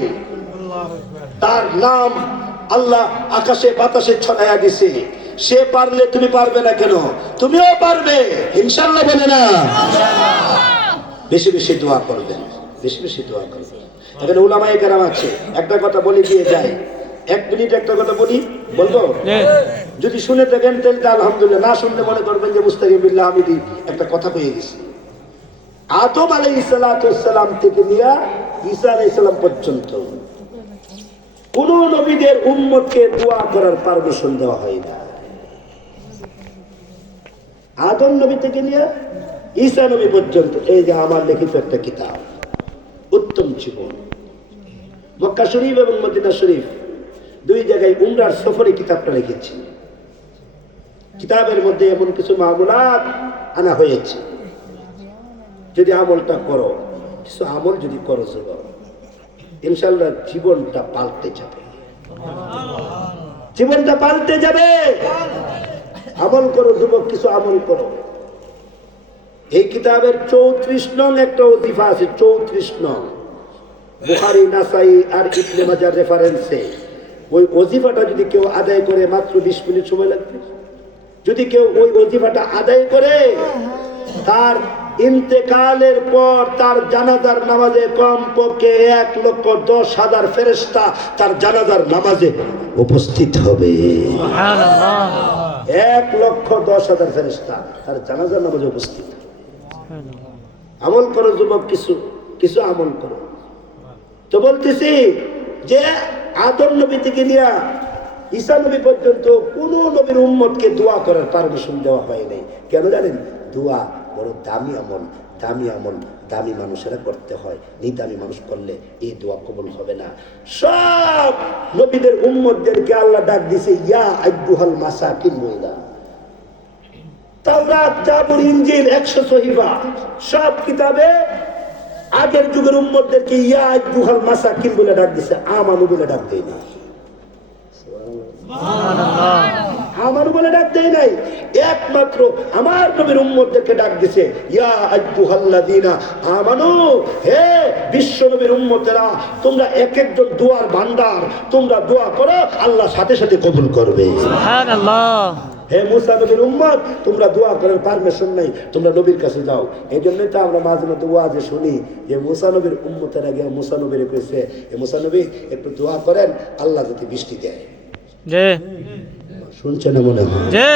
তার নাম আল্লাহ আকাশে বাতাসে ছড়াইয়া দিছে। সে পারলে তুমি পারবে না কেন? তুমিও পারবে ইনশাআল্লাহ। বলে না? বেশি বেশি দোয়া করবেন, বেশি বেশি দোয়া করবেন। এখানে উলামায়ে কেরাম আছে। একটা কথা বলে দিয়ে যাই, 1 মিনিট একটা কথা বলবো। যদি শুনে থাকেন তাহলে তো আলহামদুলিল্লাহ, না শুনলে মনে করবেন যে মুস্তাগফিরুল্লাহ হামিদি একটা কথা কয়ে গেছি। আদম আলাইহিস সালাম থেকে নিয়ে ঈসা আলাইহিস সালাম পর্যন্ত কোন নবীদের উম্মতকে দোয়া করার পারমিশন দেওয়া হয় না। আদম নবী থেকে নিয়ে ঈসা নবী পর্যন্ত এই যে আমার লিখিত একটা কিতাব উত্তম জীবন, মক্কা শরীফ এবং মদিনা শরীফ 2 জায়গায় উমরার সফরে কিতাবটা লিখেছি। কিতাবের মধ্যে এমন কিছু মামুলাত আনা হয়েছে, যদি আমলটা করো, কিছু আমল যদি করো যুবক, ইনশাআল্লাহ জীবনটা পাল্টে যাবে। জীবনটা পাল্টে যাবে। আমল করো যুবক, কিছু আমল করো। এই কিতাবের 34 নং একটা ওজিফা আছে। 34 নং বুখারী, নাসাই আর ইবনে মাজার রেফারেন্সে। ওই ওজিফাটা যদি কেউ আদায় করে মাত্র 20 মিনিট সময় লাগবে। যদি কেউ ওই ওজিফাটা আদায় করে, তার ইন্তেকালের পর তার জানাজার নামাজে কমপক্ষে 1,10,000 ফেরেশতা তার জানাজার নামাজে উপস্থিত হবে। সুবহানাল্লাহ। 1,10,000 ফেরেশতা তার জানাজার নামাজে উপস্থিত। আমল করো যুবক, কিছু কিছু আমল করো। তো বলতেছি যে আদম নবী থেকে নিয়ে ঈসা নবী পর্যন্ত কোন নবীর উম্মতকে দোয়া করার পারমিশন দেওয়া হয় নাই। কেন জানেন? দোয়া বড় দামি আমল। দামি আমল দামি মানুষেরা করতে হয়। এই দামি মানুষ করলে এই দোয়া কবুল হবে না। সব নবীদের উম্মতদেরকে আল্লাহ ডাক দিছে ইয়া আইয়ুহাল মাসাকিন বইলা। তাওরাত, জাবুর, ইনজিল 100 সহিফা সব কিতাবে আগের যুগের উম্মতদেরকে ইয়া আইয়ুহাল মাসাকিন বলে ডাক দিছে, আমানু বলে ডাক দেয় না। আমানু বলে ডাক দেয় নাই। একমাত্র আমার নবীর উম্মতদেরকে ডাক দিছে ইয়া আইয়ুহাল্লাযীনা আমানু। হে বিশ্ব নবীর উম্মতেরা, তোমরা এক একজন দোয়ার ভান্ডার। তোমরা দোয়া করো, আল্লাহ সাথে সাথে কবুল করবে। সুবহানাল্লাহ। হে মুসা নবীর উম্মত, তোমরা দোয়া করার পারমিশন নাই, তোমরা নবীর কাছে যাও। এই জন্যই তো আমরা মাঝে মধ্যে ওয়াজে শুনি যে মুসা নবীর উম্মতের আগে মুসা নবীর কইছে, হে মুসা নবী একটু দোয়া করেন, আল্লাহ যাতে বৃষ্টি দেয়। জি শুনছেন না মনে হয়? জি।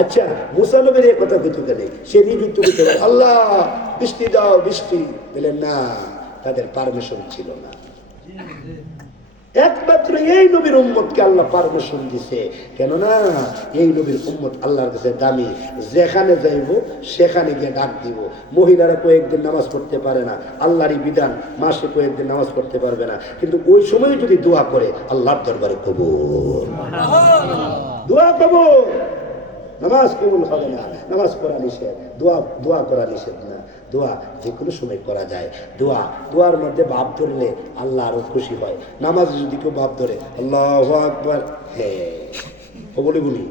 আচ্ছা, মুসা নবীর এই কথা কইতো কেন? সে নিযুক্ত করতে আল্লাহ বৃষ্টি দাও, বৃষ্টি বলেন না, তাদের পারমিশন ছিল না। একমাত্র এই নবীর উম্মতকে আল্লাহ পারমিশন দিছে। কেননা এই নবীর উম্মত আল্লাহর কাছে দামি। যেখানে যাইব সেখানে গিয়ে ডাক দিব। মহিলারা কয়েকদিন নামাজ পড়তে পারে না, আল্লাহরই বিধান, মাসে কয়েকদিন নামাজ পড়তে পারবে না, কিন্তু ওই সময় যদি দোয়া করে আল্লাহর দরবারে কবুল। দোয়া কবুল। নামাজ কবুল হবে না, নামাজ পড়া নিষেধ, দোয়া করা নিষেধ না। দোয়া যে কোনো সময় করা যায়। দোয়ার মধ্যে ভাব ধরলে আল্লাহ আরো খুশি হয়। নামাজ যদি কেউ ভাব ধরে আল্লাহু আকবার, হ্যাঁ বলি বলি,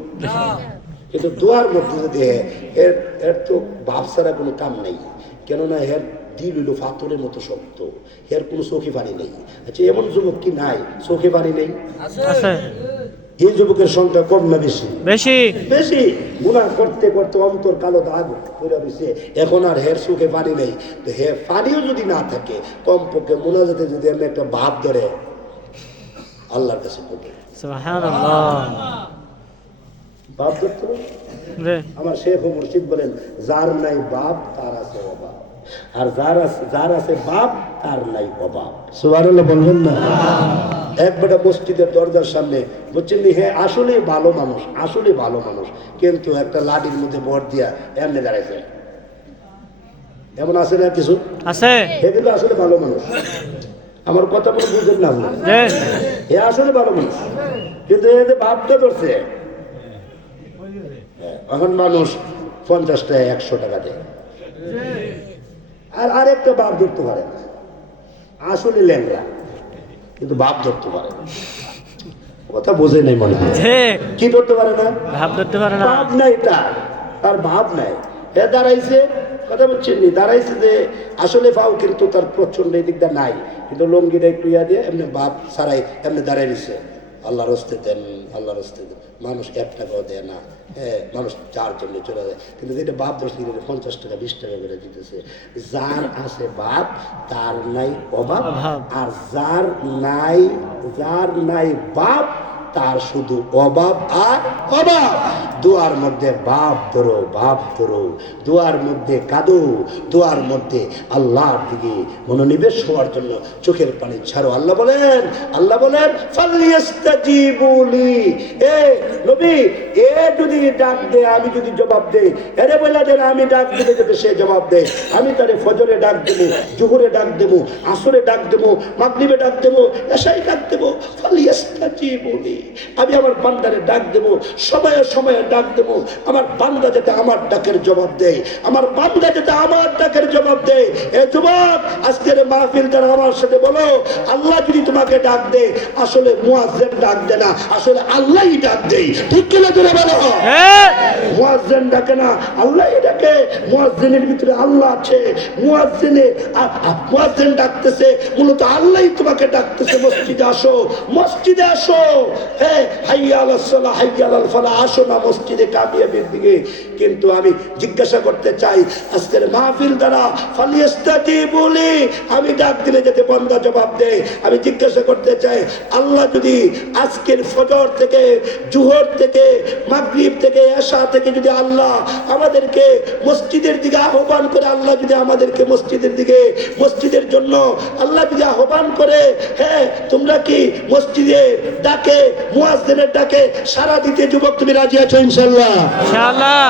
কিন্তু দোয়ার মধ্যে যদি এর তো ভাব ছাড়া কোনো কাম নেই। কেননা এর দিল হইল পাথরের মতো শক্ত, এর কোনো চোখে পানি নেই। আচ্ছা, এমন যুবক কি নাই চোখে পানি নেই? আছে। এই যুবকের সংখ্যা কম না বেশি? বেশি। বেশি। গুনাহ করতে করতে অন্তর কালো দাগ হয়ে রয়েছে, এখন আর হের সুখে পানি নেই। তো হে পানিও যদি না থাকে, কমপক্ষে মোনাজাতে যদি আমি একটা ভাব ধরে আল্লাহর কাছে করবে, সুবহানাল্লাহ। ভাব ধরতে হবে। জি। আমার শেখ ও মুর্শিদ বলেন, যার নাই বাপ তার আছে অভাব, আর যার আছে বাপ তার নাই অভাব। সুবহানাল্লাহ বলবেন না? এক বেটা মসজিদের দরজার সামনে বলছেন, হ্যাঁ আসলে ভালো মানুষ, আসলে ভালো মানুষ, কিন্তু একটা লাঠির মধ্যে ভর দিয়া এমনি দাঁড়াইছে। এমন আছে না কিছু? আছে। হে কিন্তু আসলে ভালো মানুষ। আমার কথা কোনো বুঝেন না আপনার? জি। হে আসলে ভালো মানুষ, কিন্তু এই যে ভাবটা ধরছে, এখন মানুষ 50 টাকা 100 টাকা দেয়, আর আরেকটা বাপ ধরতে পারে না, আসলে ল্যাংড়া কিন্তু বাপ ধরতে পারে না। কথা বোঝে নাই মনে হয়। জি। কি ধরতে পারে না? ভাব ধরতে পারে না। ভাব নাই তার ভাব নাই। এ দাঁড়াইছে, কথা বলছেন নি, দাঁড়াইছে যে আসলে পাও কিন্তু তার প্রচন্ড এই দিকটা নাই, কিন্তু লঙ্গিটা একটু ইয়া দিয়ে এমনি ভাব ছাড়াই এমনি দাঁড়াই দিছে। আল্লাহর হস্তে দেন, আল্লাহর হস্তে দেন। মানুষ 1 টাকাও দেয় না, হ্যাঁ, মানুষ যার জন্য চলে যায়। কিন্তু যেটা বাপ দোষ দিলে 50 টাকা 20 টাকা করে দিতেছে। যার আছে বাপ তার নাই অভাব, আর যার নাই বাপ তার শুধু অভাব আর অভাব। দোয়ার মধ্যে বাপ ধরো, বাপ ধরো, দোয়ার মধ্যে কাঁদো, দোয়ার মধ্যে আল্লাহর দিকে মনোনিবেশ হওয়ার জন্য চোখের পানি ছাড়ো। আল্লাহ বলেন ফালিয়াস্তাজিবুলি, এ নবী, এ যদি ডাক দে আমি যদি জবাব দেই, এরে বলে দেন আমি ডাক দিলে যদি সে জবাব দেয়, আমি তারে ফজরে ডাক দেবো, জোহরে ডাক দেবো, আসরে ডাক দেবো, মাগরিবে ডাক দেবো, এশায় ডাক দেবো। ফালিয়াস্তাজিবুলি, আমি আমার বান্দারে ডাক দেবো, সময়ে সময়ে ডাক দেবো। আমার বান্দা যাতে আমার ডাকের জবাব দেয়, আমার বান্দা যাতে আমার ডাকের জবাব দেয়। এ যুবক, আজকের মাহফিল যারা আমার সাথে বলো, আল্লাহ যদি তোমাকে ডাক দেয়, আসলে মুয়াজ্জিন ডাক দেয় না, আসলে আল্লাহই ডাক দেয়। ঠিক কি না তোরা বলো? মুয়াজ্জিন ডাকে না, আল্লাহই ডাকে। মুয়াজ্জিনের ভিতরে আল্লাহ আছে। মুয়াজ্জিন ডাকতেছে, মূলত আল্লাহই তোমাকে ডাকতেছে, মসজিদে আসো, মসজিদে আসো। হ্যাঁ, হাইয়া আলাস সালাহ, হাইয়া আলাল ফালাহ, আসো না মসজিদে কামিয়াবির দিকে। কিন্তু আমি জিজ্ঞাসা করতে চাই, আজকের মাহফিল দ্বারা ফালিয়াস্তাজিবুলি, আমি ডাক দিলে যাতে বান্দা জবাব দেয়। আমি জিজ্ঞাসা করতে চাই, আল্লাহ যদি আজকের ফজর থেকে, জোহর থেকে, মাগরিব থেকে, এশা থেকে যদি আল্লাহ আমাদেরকে মসজিদের দিকে আহ্বান করে, আল্লাহ যদি আমাদেরকে মসজিদের দিকে, মসজিদের জন্য আল্লাহ যদি আহ্বান করে, হ্যাঁ, তোমরা কি মসজিদে ডাকে, মুয়াজ্জিনের ডাকে সারা দিতে যুবক তুমি রাজি আছো? ইনশাআল্লাহ। ইনশাআল্লাহ।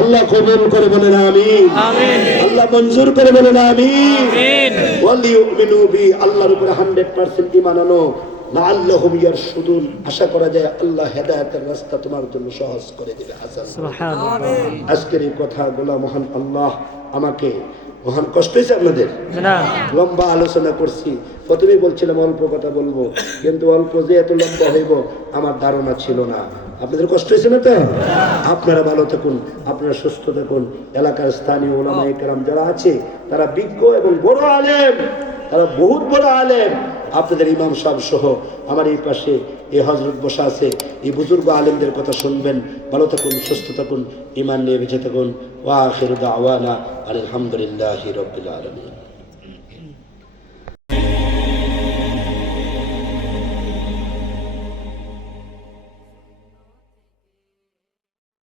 আল্লাহ কবুল করে বলেন আমিন। আমিন। আল্লাহ মঞ্জুর করে বলেন আমিন। আমিন। ওয়ালিউমিনু বি, আল্লাহর উপরে 100% ঈমান আনো। লাআল্লাহুম ইয়ারশুদুন, আশা করা যায় আল্লাহ হেদায়েতের রাস্তা তোমার জন্য সহজ করে দিবে। হাসান সুবহানাল্লাহ। আজকের এই কথাগুলো মহান আল্লাহ আমাকে, মহান কষ্ট হয়েছে আপনাদের, না। লম্বা আলোচনা করছি। প্রথমেই বলছিলাম অল্প কথা বলবো, কিন্তু অল্প যে এত লম্বা হইব আমার ধারণা ছিল না। আপনাদের কষ্ট হয়েছে না তো? আপনারা ভালো থাকুন, আপনারা সুস্থ থাকুন। এলাকার স্থানীয় ওলামায়ে কেরাম যারা আছে, তারা বিজ্ঞ এবং বড় আলেম, তারা বহুত বড় আলেম। আপনাদের ইমাম সাহেব সহ আমার এই পাশে এই হযরত বসা আছে, এই বুজুর্গ আলেমদের কথা শুনবেন। ভালো থাকুন, সুস্থ থাকুন, ঈমান নিয়ে বেঁচে থাকুন। ওয়া আখিরু দাওয়ানা আলহামদুলিল্লাহি রাব্বিল আলামিন।